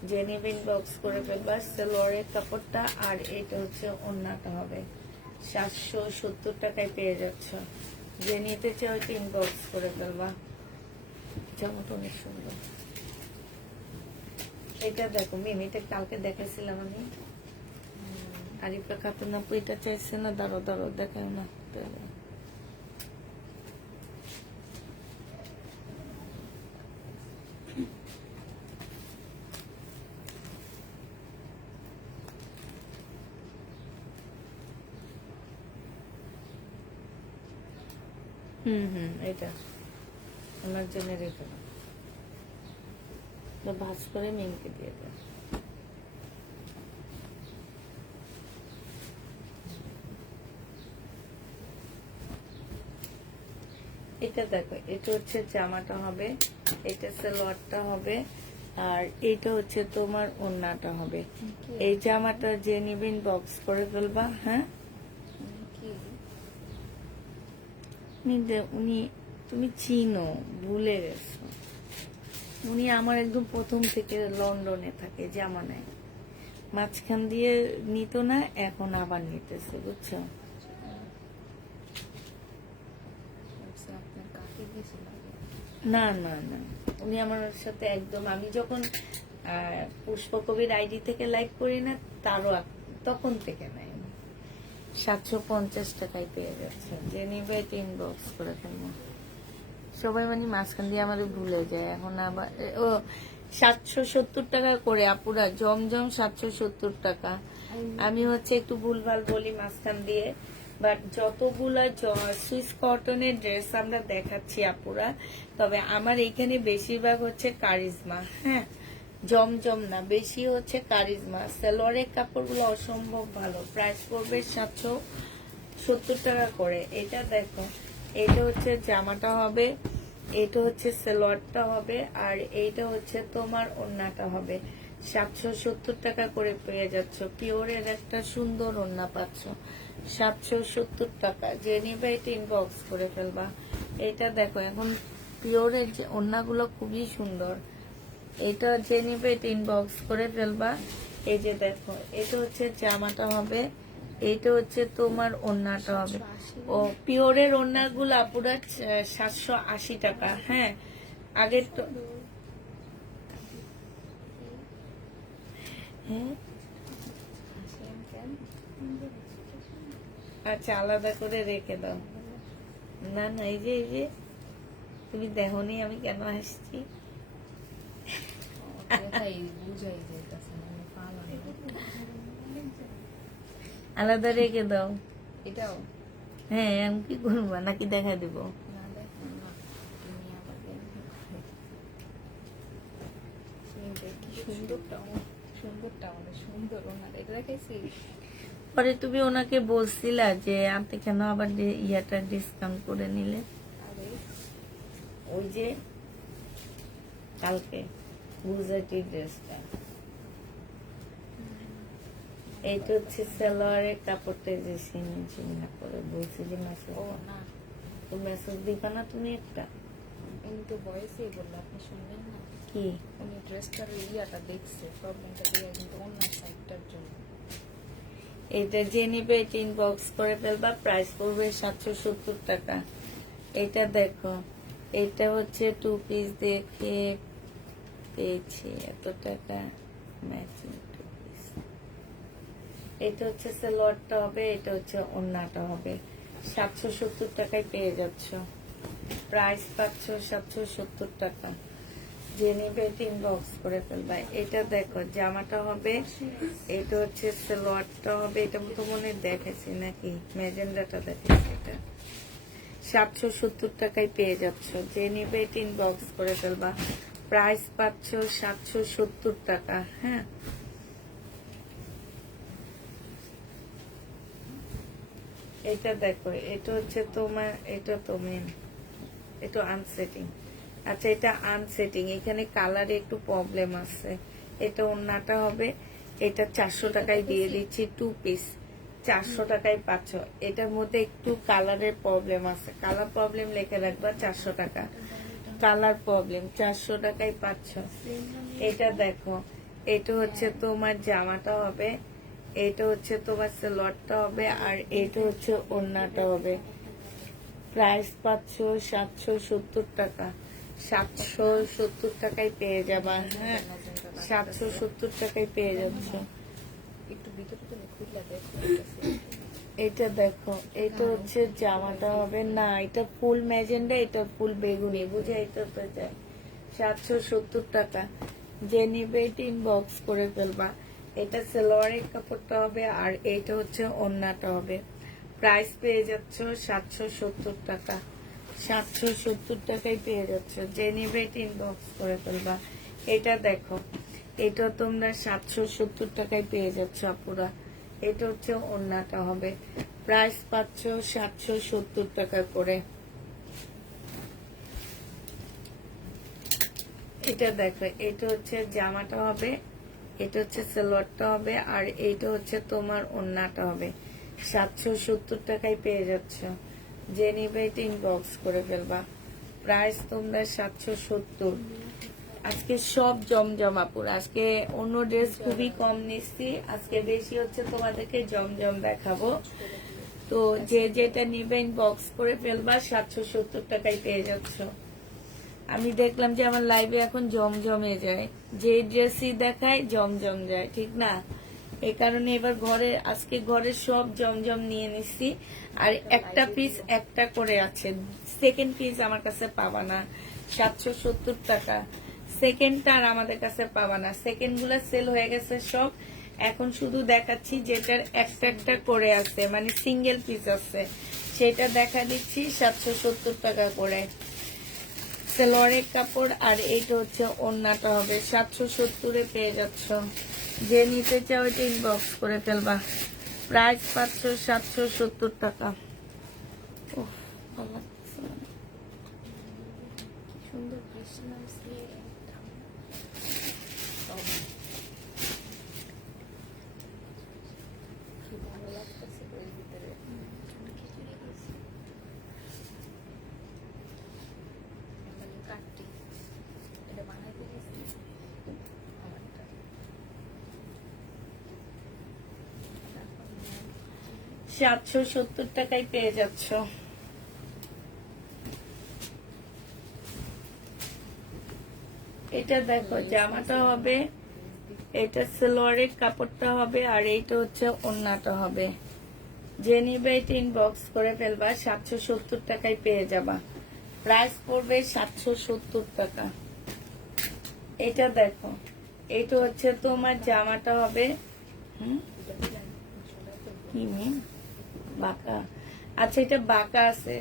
যে নিবে ইনবক্স করে ফেলবা। সালোয়ারের কাপড়টা আর এটা হচ্ছে ওড়নাটা হবে। 770 টাকায় পেয়ে যাচ্ছ। যে নিতে চাও এটা ইনবক্স করে ফেলবা। জামাটা অনেক সুন্দর। এটা দেখো মিম, এটা কালকে দেখাইছিলাম আমি। আরিফা খাতুন আপু এটা চাইছে না। দাঁড়ো দাঁড়ো, দেখাও না। এটা আমার জন্য রেখে দাও। ভাজ করে মিমকে দিয়ে দাও। এটা দেখো, এটা হচ্ছে জামাটা হবে, এটা সালোয়ারটা হবে, আর এইটা হচ্ছে তোমার ওড়নাটা হবে। এই জামাটা যে নিবেন বক্স করে ফেলবা। হ্যাঁ, উনি তুমি চিনো, ভুলে গেছো। উনি আমার একদম প্রথম থেকে লন্ডনে থাকে, জামা নেয়। মাঝখান দিয়ে নিত না, এখন আবার নিতেছে, বুঝছো? না না না, উনি আমার সাথে একদম, আমি যখন পুষ্পকবির আইডি থেকে লাইক করি না, তারও তখন থেকে নাই। 750 টাকায় পেয়ে যাচ্ছে। যে নিবে এটা ইনবক্স করে ফেলবো। সবাই মানে মাঝখান দিয়ে আমাদের ভুলে যায়। এখন আবার ও 770 টাকা করে আপুরা, জমজম 770 টাকা। আমি হচ্ছে একটু ভুলভাল বলি মাঝখান দিয়ে, বাট যতগুলা সুইস কটনের ড্রেস আমরা দেখাচ্ছি আপুরা, তবে আমার এখানে বেশিরভাগ হচ্ছে কারিজমা। হ্যাঁ, জমজম না, বেশি হচ্ছে কারিজমা। সালোয়ারের কাপড়গুলো অসম্ভব ভালো। প্রাইস পড়বে 770 টাকা করে। এটা দেখো, এটা হচ্ছে জামাটা হবে, এটা হচ্ছে সালোয়ারটা হবে, আর এইটা হচ্ছে তোমার ওড়নাটা হবে। 770 টাকা করে পেয়ে যাচ্ছ। পিওরের একটা সুন্দর ওড়না পাচ্ছ। 770 টাকা। যে নিবে এটা ইনবক্স করে ফেলবা। এটা দেখো, এখন পিওরের যে ওড়নাগুলো খুবই সুন্দর। এটা যে নিবে এটা ইনবক্স করে ফেলবা। এই যে দেখো, এটা হচ্ছে জামাটা হবে, এইটা হচ্ছে তোমার ওড়নাটা হবে। 780 ও পিওরের ওড়নাগুলো পুরো 780 টাকা। হ্যাঁ, আগের তো হ্যাঁ, সেম কেন আচ্ছা আলাদা করে রেখে দাও। না না, এই যে তুমি দেখোনি আমি কেন আসছি। দেখাই বুঝাই যাইতাছে না আমি পারলাম না। আলাদা রেখে দাও। এটাও হ্যাঁ, আমি কি করবো, নাকি দেখা দিব? না দেখো না, তুমি আবার দেখবে। তুমি দেখি সুন্দরটা আমাদের সুন্দর ওনার এটা দেখাইছি। পরে তুমি ওনাকে বলছিলা যে আপনি কেন আবার ইয়াটা ডিসকাউন্ট করে নিলে, আরে ওই যে কালকে গুজরাটি ড্রেসটা। এইটা হচ্ছে সালোয়ারের কাপড়টা, যে সিনা করে বলছি যে মেসেজ, ও না, তো মেসেজ দিবা না তুমি একটা? উনি তো ভয়েসেই বললো, আপনি শুনবেন না? কি উনি ড্রেসটার ইয়াটা দেখছে, প্রবলেমটা দিয়ে, কিন্তু অন্য সাইডটার জন্য। এটা যে নিবে এটা ইনবক্স করে ফেলবা, প্রাইস পড়বে 770 টাকা। এটা দেখো, এটা হচ্ছে 2 পিস দেখে পেয়েছি এত টাকা, ম্যাচিং 2 পিস। এটা হচ্ছে সালোয়ারটা হবে, এটা হচ্ছে ওড়নাটা হবে। 770 টাকায় পেয়ে যাচ্ছ, প্রাইস পাচ্ছ 770 টাকা। যে নিবে ইনবক্স করে ফেলবা। এটা দেখো, জামাটা হবে, এটা হচ্ছে সালোয়ারটা হবে। এটা তো মনে হয় দেখেছি নাকি, ম্যাজেন্ডাটা দেখেছি। এটা 770 টাকায় পেয়ে যাচ্ছ, যে নিবে ইনবক্স করে ফেলবা। প্রাইস পাচ্ছ 770 টাকা। হ্যাঁ, এটা দেখো, এটা হচ্ছে তোমার, এটা তুমি, এটা আনসেটিং। আচ্ছা, এটা আনসেটিং, এখানে কালারে একটু প্রবলেম আছে। এটা ওড়নাটা হবে, এটা 400 টাকায় দিয়ে দিচ্ছি 2 পিস, 400 টাকায় পাচ্ছ। এটার মধ্যে একটু কালারের প্রবলেম আছে, কালার প্রবলেম লিখে রাখবা, 400 টাকা কালার প্রবলেম, 400 টাকায় পাচ্ছ। এটা দেখো, এটা হচ্ছে তোমার জামাটা হবে, এটা হচ্ছে তোমার সালোয়ারটা হবে, আর এটা হচ্ছে ওড়নাটা হবে। প্রাইস পাচ্ছ 770 টাকা, 770 টাকায় পেয়ে যাবা। হ্যাঁ, 770 টাকায় পেয়ে যাচ্ছ। একটু ভিতরে তুমি খুললা দেখো। এটা দেখো, এটা হচ্ছে জামাটা হবে, না এটা ফুল ম্যাজেন্ডা, এটা ফুল বেগুনি, বুঝে এটা তো চাই। 770 টাকা, যে নিবে এটা ইনবক্স করে ফেলবা। এটা সালোয়ারের কাপড়টা হবে, আর এটা হচ্ছে ওড়নাটা হবে। প্রাইস পেয়ে যাচ্ছ 770 টাকা, 770 টাকায় পেয়ে যাচ্ছ, যে নিবে এটা ইনবক্স করে ফেলবা। এটা দেখো, এটা তোমরা 770 টাকায় পেয়ে যাচ্ছ আপুরা। এটা হচ্ছে ওড়নাটা হবে, প্রাইস পাচ্ছ 770 টাকা করে। এটা দেখো, এটা হচ্ছে জামাটা হবে, এটা হচ্ছে সালোয়ারটা হবে, আর এইটা হচ্ছে তোমার ওড়নাটা হবে। 770 টাকায় পেয়ে যাচ্ছ, যে নিবে এটা ইনবক্স করে ফেলবা। প্রাইস তোমরা 770। আজকে সব জমজমাপুর, আজকে অন্য ড্রেস খুবই কম নিচ্ছি, আজকে বেশি হচ্ছে তোমাদেরকে জমজম দেখাবো। তো যে যেটা নিবে ইনবক্স করে ফেলবা, 770 টাকায় পেয়ে যাচ্ছ। আমি দেখলাম যে আমার লাইভে এখন জমজমে যায়, যে ড্রেসই দেখায় জমজম যায়, ঠিক না? এই কারণে এবার ঘরে, আজকে ঘরের সব জমজম নিয়ে নিছি। আর একটা পিস একটা করে আছে, সেকেন্ড পিস আমার কাছে পাবা না। 770 টাকা সেকেন্ডটা আর আমাদের কাছে পাবা না, সেকেন্ড গুলা সেল হয়ে গেছে সব। এখন শুধু দেখাচ্ছি যেটার একটা একটা করে আছে, মানে সিঙ্গেল পিস আছে, সেটা দেখা দিচ্ছি 770 টাকা করে। সালোয়ারের কাপড়, আর এইটা হচ্ছে ওড়নাটা হবে। 770-এ পেয়ে যাচ্ছ, যে নিতে চাও এটা ইনবক্স করে ফেলবা। প্রাইস পাচ্ছ 770 টাকা। উফ, ভালো লাগছে। সুন্দর বৃষ্টি নামছে, সব কি ভালো লাগতেছে ওই ভিতরে। খিচুড়ি গেছে কাটটি, এটা বানাইতে গেছি আমারটা। 770 টাকায় পেয়ে যাচ্ছ। এটা দেখো জামাটা হবে, এটা সালোয়ারের কাপড়টা হবে, আর এইটা হচ্ছে ওড়নাটা হবে। যে নিবে এটা ইনবক্স করে ফেলবা, 770 টাকায় পেয়ে যাবা। প্রাইস পড়বে 770 টাকা। এটা দেখো, এটা হচ্ছে তোমার জামাটা হবে। কি মেয়ে বাঁকা? আচ্ছা, এটা বাঁকা আছে,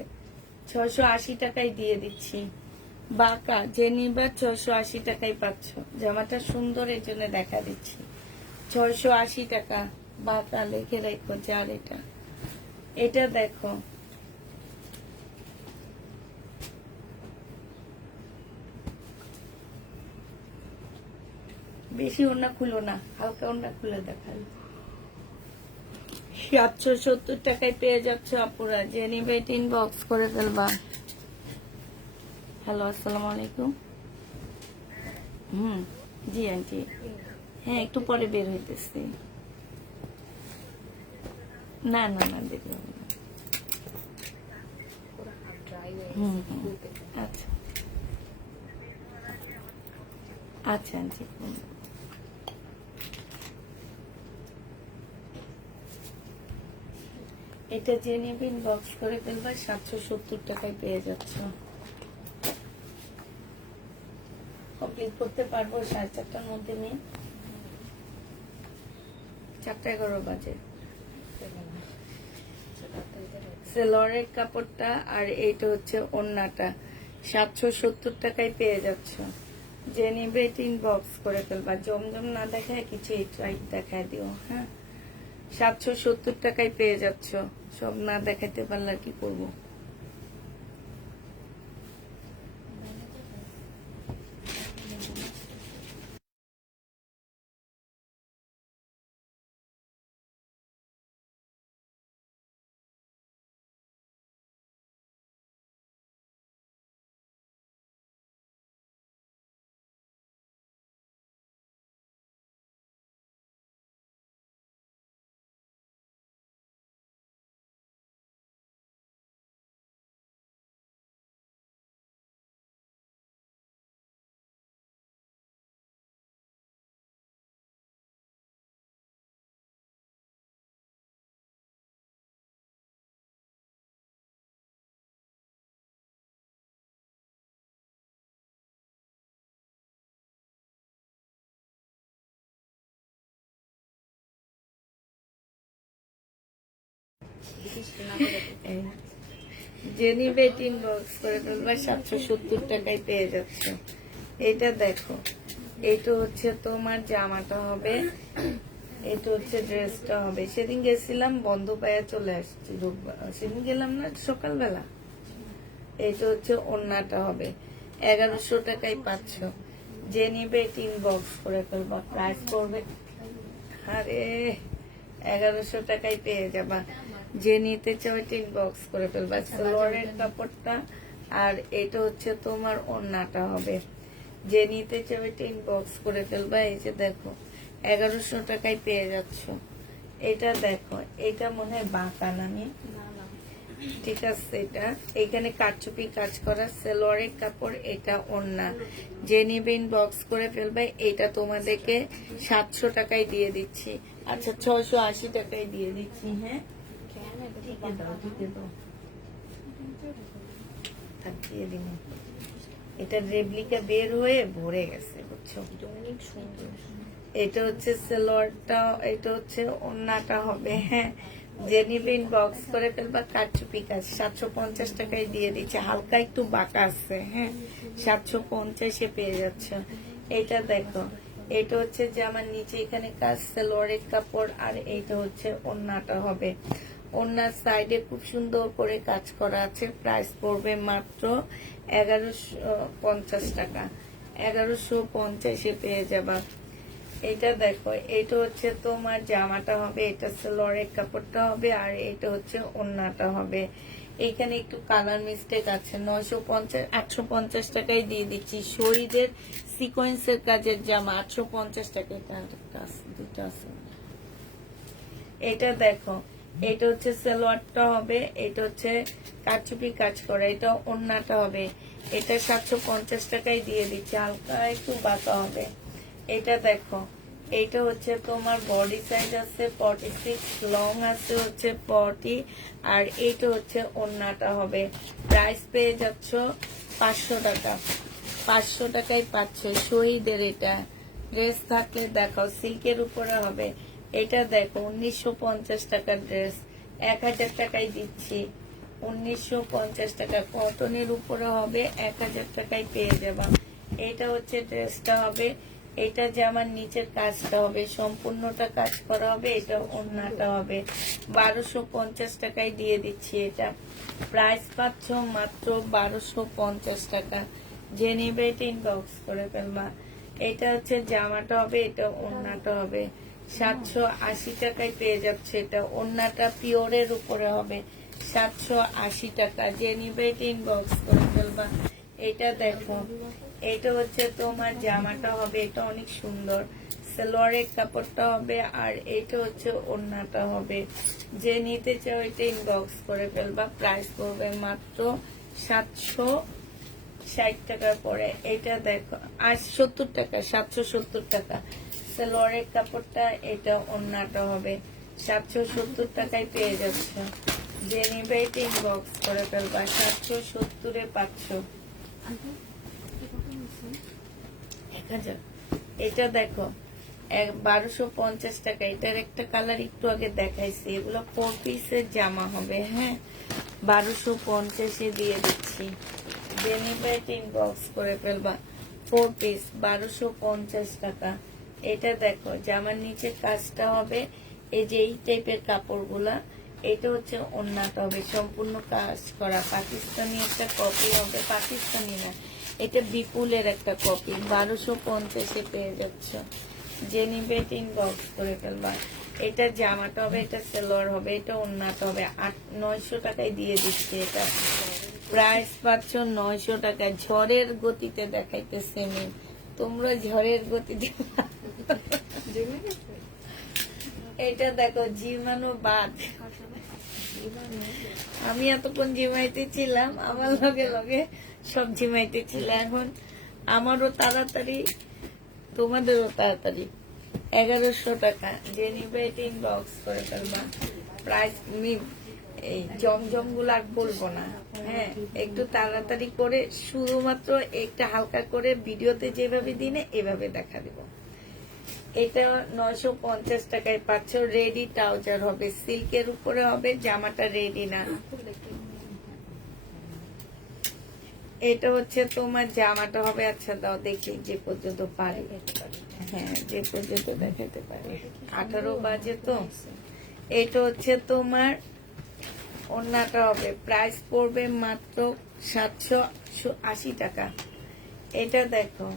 680 টাকায় দিয়ে দিচ্ছি। বাঁকা যে নিবা 680 টাকায় পাচ্ছ। জামাটা সুন্দর, এই জন্য দেখা দিচ্ছি। 680 টাকা বাঁকা লিখে রেখো। যার এটা, এটা দেখো, বেশি ওড়না খুলো না, হালকা ওড়না খুলে দেখাল। 770 টাকায় পেয়ে যাচ্ছ আপুরা। যে নিবে ইনবক্স করে ফেলবা। হ্যালো, আসসালামু আলাইকুম। জি আন্টি, হ্যাঁ একটু পরে বের হইতেছি। না না না, দেরি হবে না। পুরো হাফ ড্রাই হয়ে হুম গেছে, হুম, খুলতে পারি। আচ্ছা আচ্ছা আন্টি। এটা যে নেবে ইনবক্স করে ফেলবা, 770 টাকায় পেয়ে যাচ্ছ। কমপ্লিট করতে পারবো 4:30টার মধ্যে। নিয়ে 4:11 বাজে। সেলরের কাপড়টা আর এইটা হচ্ছে ওড়নাটা, 770 টাকায় পেয়ে যাচ্ছ। যে নিবে এটা ইনবক্স করে ফেলবা। জমজম না দেখায় কিছু টাইট দেখায় দিও। হ্যাঁ, 770 টাকায় পেয়ে যাচ্ছ। সব না দেখাইতে পারলে আর কি করবো। এই, যে নিবে এটা ইনবক্স করে ফেলবা, 770 টাকায় পেয়ে যাচ্ছ। এটা দেখো, এটা হচ্ছে তোমার জামাটা হবে, এটা হচ্ছে ড্রেসটা হবে। সেদিন গেছিলাম, বন্ধ পায়া চলে আসছি। সেদিন গেলাম না সকালবেলা। এটা হচ্ছে ওড়নাটা হবে, 1100 টাকায় পাচ্ছ। যে নিবে এটা ইনবক্স করে ফেলবা। প্রাইস পড়বে, আরে 1100 টাকায় পেয়ে যাবা। যে নিতে চাও এটা ইনবক্স করে ফেলবা। সালোয়ারের কাপড়টা আর এটা হচ্ছে তোমার ওড়নাটা হবে। যে নিতে চাও এটা ইনবক্স করে ফেলবা। এই যে দেখো, 1100 টাকায় পেয়ে যাচ্ছ। এটা দেখো, এটা মনে হয় বাঁকা নামে, না না, ঠিক আছে। এটা এখানে কারচুপি কাজ করা সালোয়ারের কাপড়, এটা ওড়না। যে নিবে ইনবক্স করে ফেলবে। এটা তোমাদেরকে 700 টাকায় দিয়ে দিচ্ছি। আচ্ছা, 680 টাকায় দিয়ে দিচ্ছি। হ্যাঁ, কেন এটা তো ঠিকই দাও, ঠিকই দাও, থাক দিয়ে দিন। এটা রেপ্লিকা বের হয়ে ভরে গেছে, বুঝছো। এটা অনেক সুন্দর। এটা হচ্ছে সালোয়ারটা, এটা হচ্ছে ওড়নাটা হবে। হ্যাঁ, যে নিবে ইনবক্স করে ফেলবা। কারচুপি কাজ 750 টাকায় দিয়ে দিচ্ছে। হালকা একটু বাঁকা আছে। হ্যাঁ, 750-এ পেয়ে যাচ্ছ। এটা দেখো, এটা হচ্ছে যে আমার নিচে এখানে কাজ, সালোয়ারের কাপড়, আর এইটা হচ্ছে ওড়নাটা হবে। ওড়নার সাইডে খুব সুন্দর করে কাজ করা আছে। প্রাইস পড়বে মাত্র 1150 টাকা। 1150-এ পেয়ে যাবা। এটা দেখো, এটা হচ্ছে তোমার জামাটা হবে, এটা সালোয়ারের কাপড়টা হবে, আর এটা হচ্ছে ওড়নাটা হবে। এইখানে একটু কালার মিস্টেক আছে। 850 টাকায় দিয়ে দিচ্ছি। শরীরের সিকোয়েন্সের কাজের জামা 850 টাকা। এটা দুটো আছে। এটা দেখো, এটা হচ্ছে সালোয়ারটা হবে, এটা হচ্ছে কারচুপি কাজ করা, এটা ওড়নাটা হবে। এটা 750 টাকায় দিয়ে দিচ্ছি, হালকা একটু বাঁকা হবে। এটা দেখো, এটা হচ্ছে তোমার বডি সাইজ আছে 46, লং আছে হচ্ছে 40, আর এইটা হচ্ছে ওড়নাটা হবে। প্রাইস পেয়ে যাচ্ছ 500 টাকা। 500 টাকায় পাচ্ছ শহীদের। এটা ড্রেস থাকলে দেখাও, সিল্কের উপরে হবে। এটা দেখো 1950 টাকার ড্রেস, 1000 টাকায় দিচ্ছি। 1950 টাকা কটনের উপরে হবে, 1000 টাকায় পেয়ে যাবা। এটা হচ্ছে ড্রেসটা হবে, এটা জামার নিচের কাজটা হবে, সম্পূর্ণটা কাজ করা হবে। এটা ওড়নাটা হবে, 1250 টাকায় দিয়ে দিচ্ছি। এটা প্রাইস পাচ্ছ মাত্র 1250 টাকা। যে নিবে এটা ইনবক্স করে ফেলবা। এটা হচ্ছে জামাটা হবে, এটা ওড়নাটা হবে, 780 টাকায় পেয়ে যাচ্ছে। এটা ওড়নাটা পিওরের উপরে হবে, 780 টাকা। যে নিবে এটা ইনবক্স করে ফেলবা। এটা দেখো, এটা হচ্ছে তোমার জামাটা হবে, এটা অনেক সুন্দর, সালোয়ারের কাপড়টা হবে, আর এটা হচ্ছে ওড়নাটা হবে। যে নিতে চাও এটা ইনবক্স করে ফেলবা। প্রাইস পড়বে মাত্র 760 টাকার পরে। এটা দেখো, আর 70 টাকা, 770 টাকা সালোয়ারের কাপড়টা, এটা ওড়নাটা হবে, 770 টাকায় পেয়ে যাচ্ছে। যে নিবে এটা ইনবক্স করে ফেলবা। 770-এ পাচ্ছ। 1000। এটা দেখো 1250 টাকা। এটার একটা কালার একটু আগে দেখাইছি। এগুলো 4 পিসের জামা হবে। হ্যাঁ, 1250-এ দিয়ে দিচ্ছি। যে নিবে এটা ইনবক্স করে ফেলবা। 4 পিস 1250 টাকা। এটা দেখো, জামার নিচে কাজটা হবে, এই যে এই টাইপের কাপড়গুলা। এটা হচ্ছে ওড়নাটা হবে, সম্পূর্ণ কাজ করা। পাকিস্তানি একটা কপি হবে, পাকিস্তানি না, এটা বিপুলের একটা কপি। 1250-এ পেয়ে যাচ্ছ। যে নিবে এটা ইনবক্স করে ফেলবা। এটা জামাটা হবে, এটা সালোয়ার হবে, এটা ওড়নাটা হবে। 900 টাকায় দিয়ে দিচ্ছি। এটা প্রাইস পাচ্ছ 900 টাকায়। ঝড়ের গতিতে দেখাইতেছে মেয়ে, তোমরা ঝড়ের গতিতে। এটা দেখো, জিমানো বাদ। আমি এতক্ষণ জিমাইতে ছিলাম, আমার লগে লগে সব জিমাইতে ছিল। এখন আমারও তাড়াতাড়ি, তোমাদেরও তাড়াতাড়ি। 1100 টাকা। যে নিবে এটা ইনবক্স করে ফেলবা। প্রাইস এই জমজম গুলো আর বলবো না। হ্যাঁ, একটু তাড়াতাড়ি করে, শুধুমাত্র একটা হালকা করে ভিডিওতে যেভাবে দিনে এভাবে দেখা দিব। এটা 950 টাকায় পাচ্ছ। রেডি ট্রাউজার হবে, সিল্কের উপরে হবে, জামাটা রেডি না। এটা হচ্ছে তোমার জামাটা হবে। আচ্ছা দাও দেখি, যে পর্যন্ত পারি। হ্যাঁ, যে পর্যন্ত দেখাতে পারি। 18 বাজে তো। এটা হচ্ছে তোমার ওড়নাটা হবে, প্রাইস পড়বে মাত্র 780 টাকা। এটা দেখো,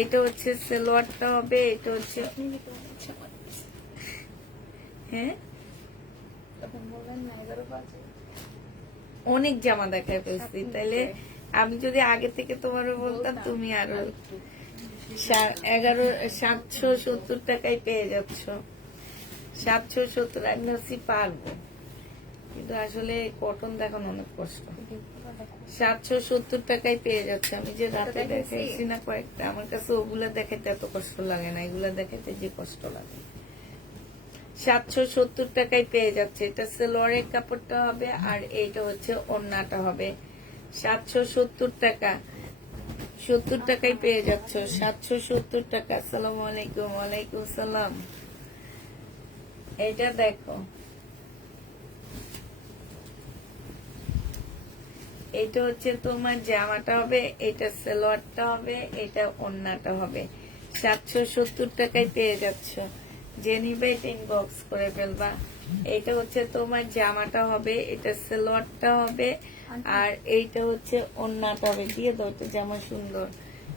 এটা হচ্ছে সালোয়ারটা হবে, এটা হচ্ছে, হ্যাঁ অনেক জামা দেখায় ফেলছি। তাইলে আমি যদি আগে থেকে তোমার বলতাম, তুমি আরো 770 টাকায় পেয়ে যাচ্ছ। 770। আমি ভাবছি পারবো, কিন্তু আসলে কটন দেখানো অনেক কষ্ট। 770 টাকায় পেয়ে যাচ্ছে। আমি যে রাতে দেখাইছি না কয়েকটা, আমার কাছে ওগুলা দেখাইতে এত কষ্ট লাগে না, এগুলা দেখাইতে যে কষ্ট লাগে। 770 টাকায় পেয়ে যাচ্ছে। এটা সালোয়ারের কাপড়টা হবে, আর এইটা হচ্ছে ওড়নাটা হবে। 770 টাকা। 70 টাকায় পেয়ে যাচ্ছ। 770 টাকা। আসসালামু আলাইকুম। ওয়ালাইকুম সালাম। এটা দেখো, এটা হচ্ছে তোমার জামাটা হবে, এটা সালোয়ারটা হবে, এটা ওড়নাটা হবে। 770 টাকায় পেয়ে যাচ্ছ। যে নিবে এটা ইনবক্স করে ফেলবা। এটা হচ্ছে তোমার জামাটা হবে, এটা সালোয়ারটা হবে, আর এইটা হচ্ছে ওড়নাটা হবে। দিয়ে দাও, এটা জামা সুন্দর।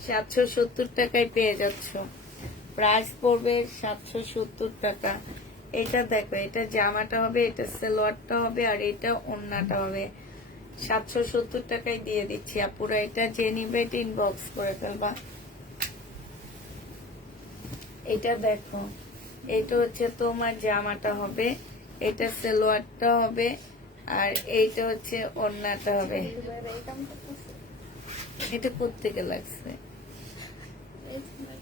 770 টাকায় পেয়ে যাচ্ছ। প্রাইস পড়বে 770 টাকা। এটা দেখো, এটা জামাটা হবে, এটা সালোয়ারটা হবে, আর এটা ওড়নাটা হবে। 770 টাকায় দিয়ে দিচ্ছি আপুরা। এটা যে নিবে এটা ইনবক্স করে ফেলবা। এটা দেখো, এটা হচ্ছে তোমার জামাটা হবে, এটা সালোয়ারটা হবে, আর এইটা হচ্ছে ওড়নাটা হবে। এই দাম করতেছে এটা কোত্থেকে লাগছে? এই যে ভাই,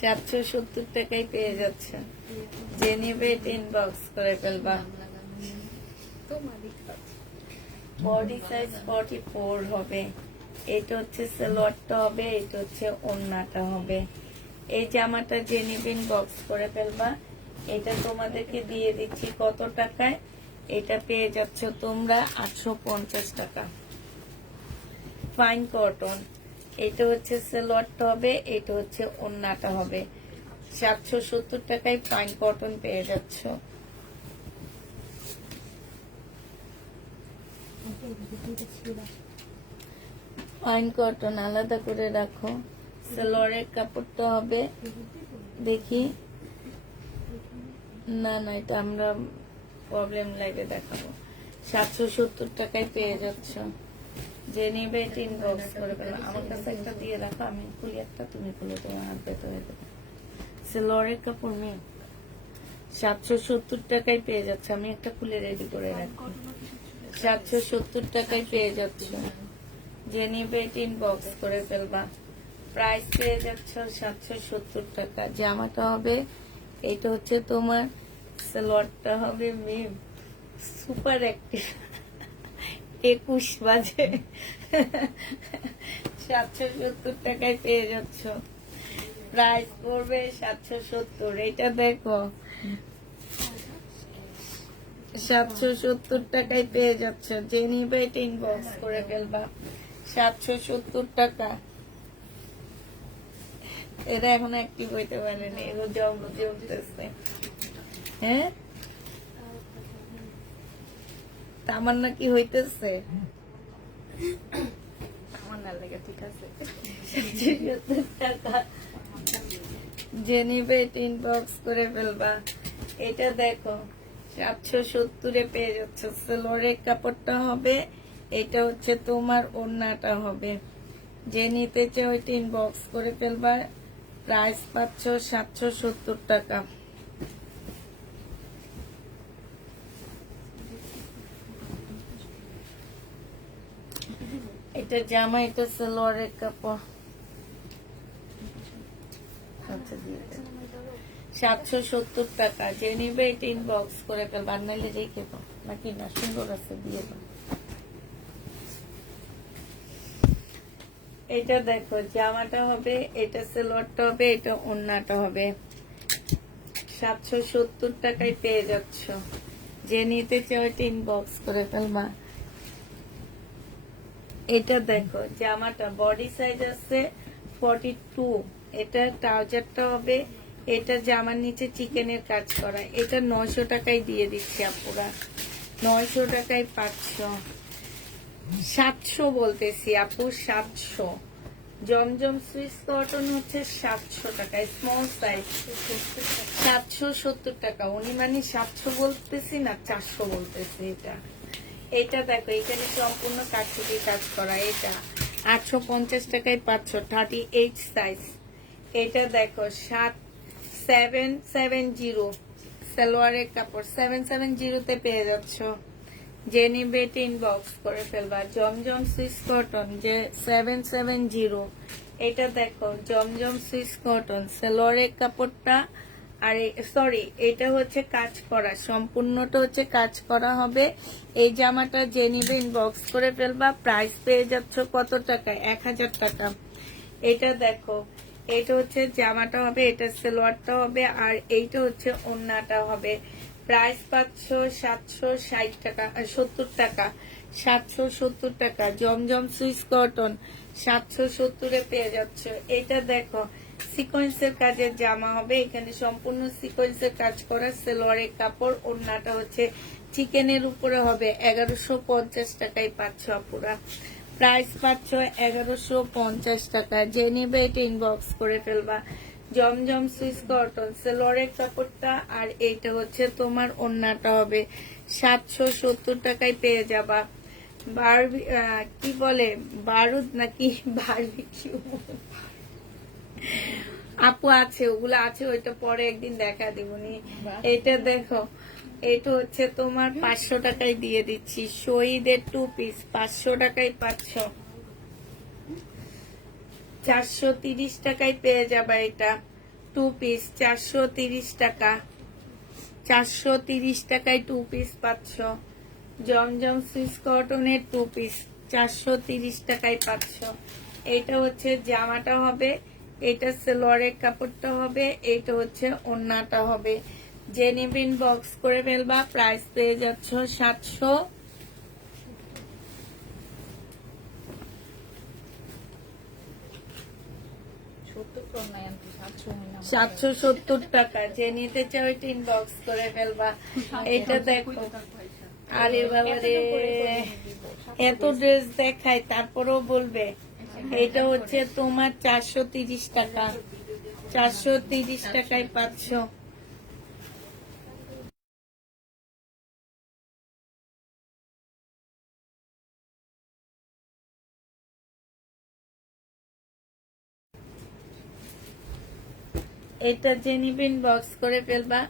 770 টাকায় পেয়ে যাচ্ছে। যে নিবে ইনবক্স করে ফেলবা। দাম লাগানো নেই। তোমারই কাজ। বডি সাইজ 44 হবে। এটা হচ্ছে সালোয়ারটা হবে, এটা হচ্ছে ওড়নাটা হবে। এই জামাটা যে নিবে ইনবক্স করে ফেলবা। এটা তোমাদেরকে দিয়ে দিচ্ছি কত টাকায়? এটা পেয়ে যাচ্ছ তোমরা 850 টাকা। Fine cotton. এটা হচ্ছে সালোয়ারটা হবে, এটা হচ্ছে ওড়নাটা হবে। 770 টাকায় ফাইন কটন পেয়ে যাচ্ছ। ফাইন কটন আলাদা করে রাখো। সালোয়ারের কাপড়টা হবে, দেখি। না না, এটা আমরা প্রবলেম লাগে দেখাবো। 770 টাকায় পেয়ে যাচ্ছ। যে নিবে এটা ইনবক্স করে ফেলো। আমার কাছে একটা দিয়ে রাখো, আমি খুলি একটা, তুমি খুলে তোমার হাত বের হয়ে যাবে। সালোয়ারের কাপড় নেই, 770 টাকায় পেয়ে যাচ্ছে। আমি একটা খুলে রেডি করে রাখি। 770 টাকায় পেয়ে যাচ্ছ। যে নিবে এটা ইনবক্স করে ফেলবা। প্রাইস পেয়ে যাচ্ছ 770 টাকা। জামাটা হবে, এইটা হচ্ছে তোমার। সালোয়ারটা হবে মিম সুপার অ্যাক্টিভ। 21 বাজে। 770 টাকায় পেয়ে যাচ্ছ। প্রাইস পড়বে 770। এটা দেখো, 770 টাকায় পেয়ে যাচ্ছ। যে নিবে এটা ইনবক্স করে ফেলবা। 770 টাকা। এটা এখন অ্যাক্টিভ হইতে পারেনি, এগুলো জমতেছে। হ্যাঁ, আমার নাকি হইতেছে। আমার না লাগে, ঠিক আছে। 770 টাকা। যে নিবে এটা ইনবক্স করে ফেলবা। এটা দেখো, 770 পেয়ে যাচ্ছ। সালোয়ারের কাপড়টা হবে, এটা হচ্ছে তোমার ওড়নাটা হবে। যে নিতে চাও ওইটা ইনবক্স করে ফেলবা। প্রাইস পাচ্ছ 770 টাকা। এটা জামা, এটা সালোয়ারের কাপড়। আচ্ছা, দিয়ে দেন। 770 টাকা। যে নিবে এটা ইনবক্স করে ফেলবা, আর নাইলে রেখে দাও। নাকি না, সুন্দর আছে, দিয়ে দাও। এটা দেখো, জামাটা হবে, এটা সালোয়ারটা হবে, এটা ওড়নাটা হবে। 770 টাকায় পেয়ে যাচ্ছ। যে নিতে চাও এটা ইনবক্স করে ফেলবা। এটা দেখো, জামাটা বডি সাইজ আছে 42। এটা ট্রাউজারটা হবে, এটা জামার নিচে চিকেনের কাজ করা। এটা 900 টাকায় দিয়ে দিচ্ছি আপুরা। 900 টাকায় পাচ্ছ। 700 বলতেছি আপু, 700। জমজম সুইস কটন হচ্ছে 700 টাকায়, স্মল সাইজ। 770 টাকা। উনি মানে 700 বলতেছি না, 400 বলতেছি। এটা দেখো, এখানে সম্পূর্ণ কাঠকুটি কাজ করা। এটা 850 টাকায় পাচ্ছ, 38 সাইজ। এটা দেখো, 770 সালোয়ারের কাপড়, 770 পেয়ে যাচ্ছ। যে নিবে এটা ইনবক্স করে ফেলবা। জমজম সুইস কটন, যে 770। এটা দেখো, জমজম সুইস কটন, সালোয়ারের কাপড়টা। আর সরি, এটা হচ্ছে কাজ করা, সম্পূর্ণটা হচ্ছে কাজ করা হবে। এই জামাটা যে নিবে ইনবক্স করে ফেলবা। প্রাইস পেয়ে যাচ্ছ কত টাকায়? 1000 টাকা। এটা দেখো, এটা হচ্ছে জামাটা হবে, এটা সালোয়ারটা হবে, আর এইটা হচ্ছে ওড়নাটা হবে। প্রাইস পাচ্ছ 760 টাকা, 70 টাকা। 770 টাকা। জমজম সুইস কটন 770 পেয়ে যাচ্ছ। এটা দেখো, সিকোয়েন্সের কাজের জামা হবে, এখানে সম্পূর্ণ সিকোয়েন্সের কাজ করা। সালোয়ারের কাপড়, ওড়নাটা হচ্ছে চিকেনের উপরে হবে। 1150 টাকায় পাচ্ছ আপুরা। প্রাইস পাচ্ছ 1150 টাকা। যে নিবে এটা ইনবক্স করে ফেলবা। জমজম সুইস কটন, সালোয়ারের কাপড়টা, আর এইটা হচ্ছে তোমার ওড়নাটা হবে। 770 টাকায় পেয়ে যাবা। কি বলে, বারুদ নাকি বারবিকিউ, আপু আছে, ওগুলো আছে, ওইটা পরে একদিন দেখা দিবনি। বাহ। এটা দেখো, এটা হচ্ছে তোমার 500 টাকায় দিয়ে দিচ্ছি। শহীদের 2 পিস 500 টাকায় পাচ্ছ। 430 টাকায় পেয়ে যাবে এটা 2 পিস, 430 টাকা। 430 টাকায় 2 পিস পাচ্ছ। জমজম সুইস কটনের 2 পিস 430 টাকায় পাচ্ছ। এটা হচ্ছে জামাটা হবে, এটা সেলোয়ারের কাপড়টা হবে, এটা হচ্ছে ওড়নাটা হবে। যে নেবেন বক্স করে ফেলবা, প্রাইস পেয়ে যাচ্ছ 700। 70 তো নাই আনতে 700 হয় না 770 টাকা। যে নিতে চাও এটা ইনবক্স করে ফেলবা। এটা দেখো, আরে বাবা রে, এত ড্রেস দেখায় তারপরেও বলবে। এটা হচ্ছে তোমার 430 টাকা, 430 টাকায় পাচ্ছ। এটা যে নিবেন বক্স করে ফেলবা।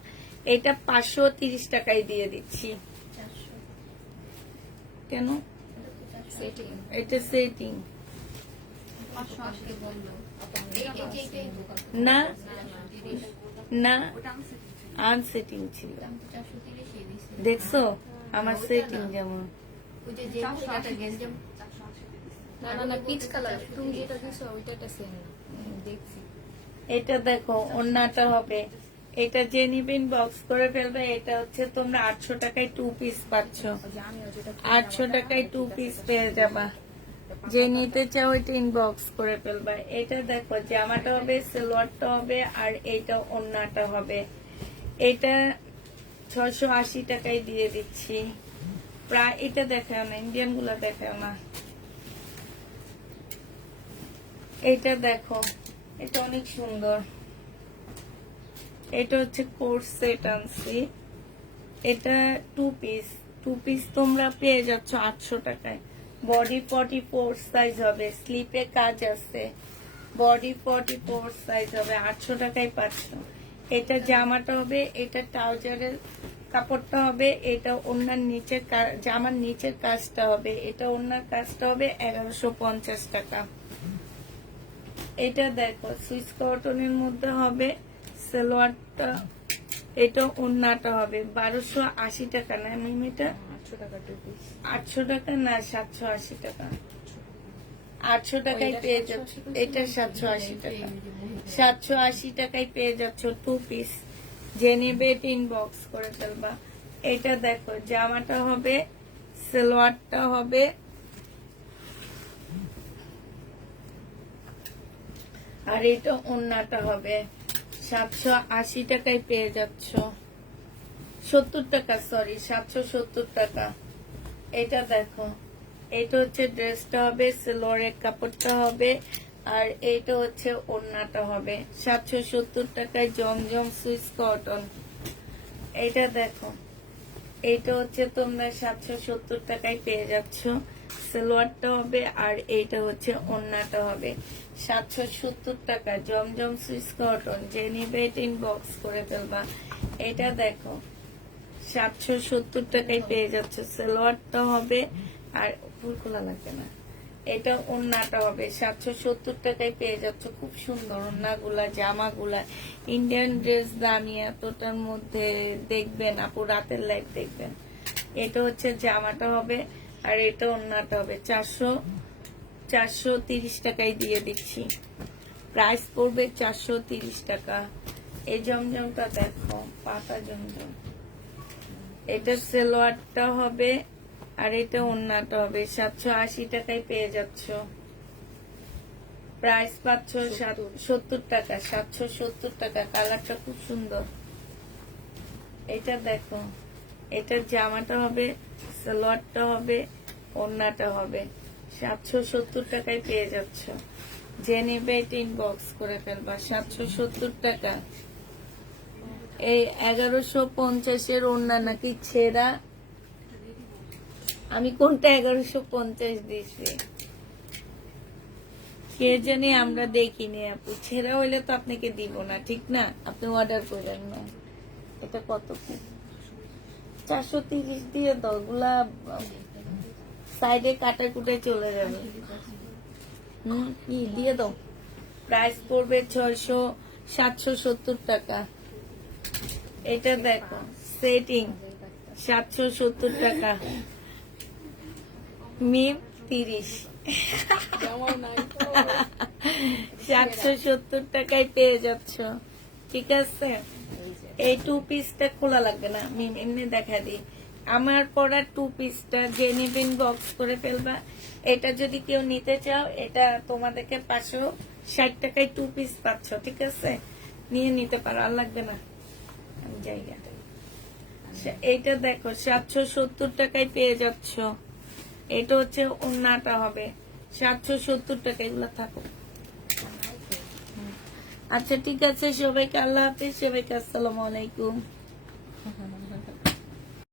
এটা 530 টাকায় দিয়ে দিচ্ছি। 400 কেন? সেটিং এটা সেটিং 580 কে বললো এই না, না, ওটা আমি সেটিং আনসেটিং ছিল। আমি তো 430 এই দিছি দেখছো আমার সেটিং যেমন। ওই যে যে একটা গেঞ্জাম না না না পিচ কালার তুমি যেটা দিছো ওইটা সেম না দেখছি এটা দেখো, ওড়নাটা হবে। এটা যে নিবেন বক্স করে ফেলবে। এটা হচ্ছে তোমরা 800 টাকায় 2 পিস পাচ্ছ। ওই যে আমিও যেটা 800 টাকায় 2 পিস পেয়ে যাবা। যে নিতে চাও এটা ইনবক্স করে ফেলবা। এটা দেখো, জামাটা হবে, সালোয়ারটা হবে, আর এইটা ওড়নাটা হবে। এটা 680 টাকায় দিয়ে দিচ্ছি। প্রায় এটা দেখাও না, ইন্ডিয়ান গুলা দেখাও না। এটা দেখো, এটা অনেক সুন্দর। এটা হচ্ছে কোর্স সেট আনছি। এটা 2 পিস, 2 পিস তোমরা পেয়ে যাচ্ছ 800 টাকায়। বডি 44 সাইজ হবে, স্লিপে কাজ আছে। বডি 44 সাইজ হবে, 800 টাকায় পাচ্ছ। এটা জামাটা হবে, এটা ট্রাউজারের কাপড়টা হবে, এটা ওড়নার নিচের জামার নিচের কাজটা হবে, এটা ওড়নার কাজটা হবে 1150 টাকা। এটা দেখো, সুইস কটনের মধ্যে হবে, সালোয়ারটা, এটা ওড়নাটা হবে 1280 টাকা। না মিমিটা 800 টাকা টু পিস 800 টাকা না, 780 টাকা। 800 টাকায় পেয়ে যাচ্ছ। এটা 780 টাকা, 780 টাকায় পেয়ে যাচ্ছ 2 পিস। যে নেবে এটা ইনবক্স করে ফেলবা। এটা দেখো, জামাটা হবে, সালোয়ারটা হবে, আর এটা ওড়নাটা হবে। 780 টাকায় পেয়ে যাচ্ছ। 70 টাকা, সরি 770 টাকা। এটা দেখো, এটা হচ্ছে ড্রেসটা হবে, সালোয়ারের কাপড়টা হবে, আর এইটা হচ্ছে ওড়নাটা হবে। 770 টাকায় জমজম সুইস কটন। এটা দেখো, এইটা হচ্ছে তোমরা 770 টাকায় পেয়ে যাচ্ছ। সালোয়ারটা হবে, আর এইটা হচ্ছে ওড়নাটা হবে। 770 টাকা জমজম সুইস কটন। যে নিবে এটা ইনবক্স করে ফেলবা। এটা দেখো, 770 টাকায় পেয়ে যাচ্ছে। সালোয়ারটা হবে, আর ফুল খোলা লাগবে না। এটা ওড়নাটা হবে, 770 টাকায় পেয়ে যাচ্ছ। খুব সুন্দর ওড়নাগুলা, জামাগুলা। ইন্ডিয়ান ড্রেস দামি, এতটার মধ্যে দেখবেন আপু, রাতের লাইফ দেখবেন। এটা হচ্ছে জামাটা হবে, আর এটা ওড়নাটা হবে। 430 টাকায় দিয়ে দিচ্ছি। প্রাইস পড়বে 430 টাকা। এই জমজমটা দেখো, পাতা জমজম। এটা সালোয়ারটা হবে, আর এটা ওড়নাটা হবে। 780 টাকায় পেয়ে যাচ্ছ। প্রাইস পাচ্ছ 70 টাকা, 770 টাকা। কালারটা খুব সুন্দর। এটা দেখো, এটার জামাটা হবে, সালোয়ারটা হবে, ওড়নাটা হবে। 770 টাকায় পেয়ে যাচ্ছ। যে নেবে এটা ইনবক্স করে ফেলবা। 770 টাকা। এই 1150 ওড়না নাকি ছেঁড়া? আমি কোনটা 1150 দিছি? কে জানি আমরা দেখিনি আপু, ছেঁড়া হইলে তো আপনাকে দিব না, ঠিক না? আপনি অর্ডার করেন না। এটা কত কি 430 দিয়ে দাও, গুলা সাইডে কাটা কুটে চলে যাবে। কি দিয়ে দাও, প্রাইস পড়বে 770 টাকা। এটা দেখো সেটিং 770 টাকা, মিম 30। জামাও নাই তো। 770 টাকায় পেয়ে যাচ্ছ, ঠিক আছে? এই 2 পিসটা খোলা লাগবে না, মিম এমনি দেখা দিই। আমার পরা 2 পিসটা যে নেবেন বক্স করে ফেলবা। এটা যদি কেউ নিতে চাও, এটা তোমাদেরকে 560 টাকায় 2 পিস পাচ্ছ, ঠিক আছে? নিয়ে নিতে পারো, আর লাগবে না জায়গা। এইটা দেখো 770 টাকায় পেয়ে যাচ্ছ। এটা হচ্ছে ওন্নাটা হবে 770 টাকা। এগুলো থাকো। আচ্ছা ঠিক আছে, সবাইকে আল্লাহ হাফেজ, সবাইকে আসসালামু আলাইকুম।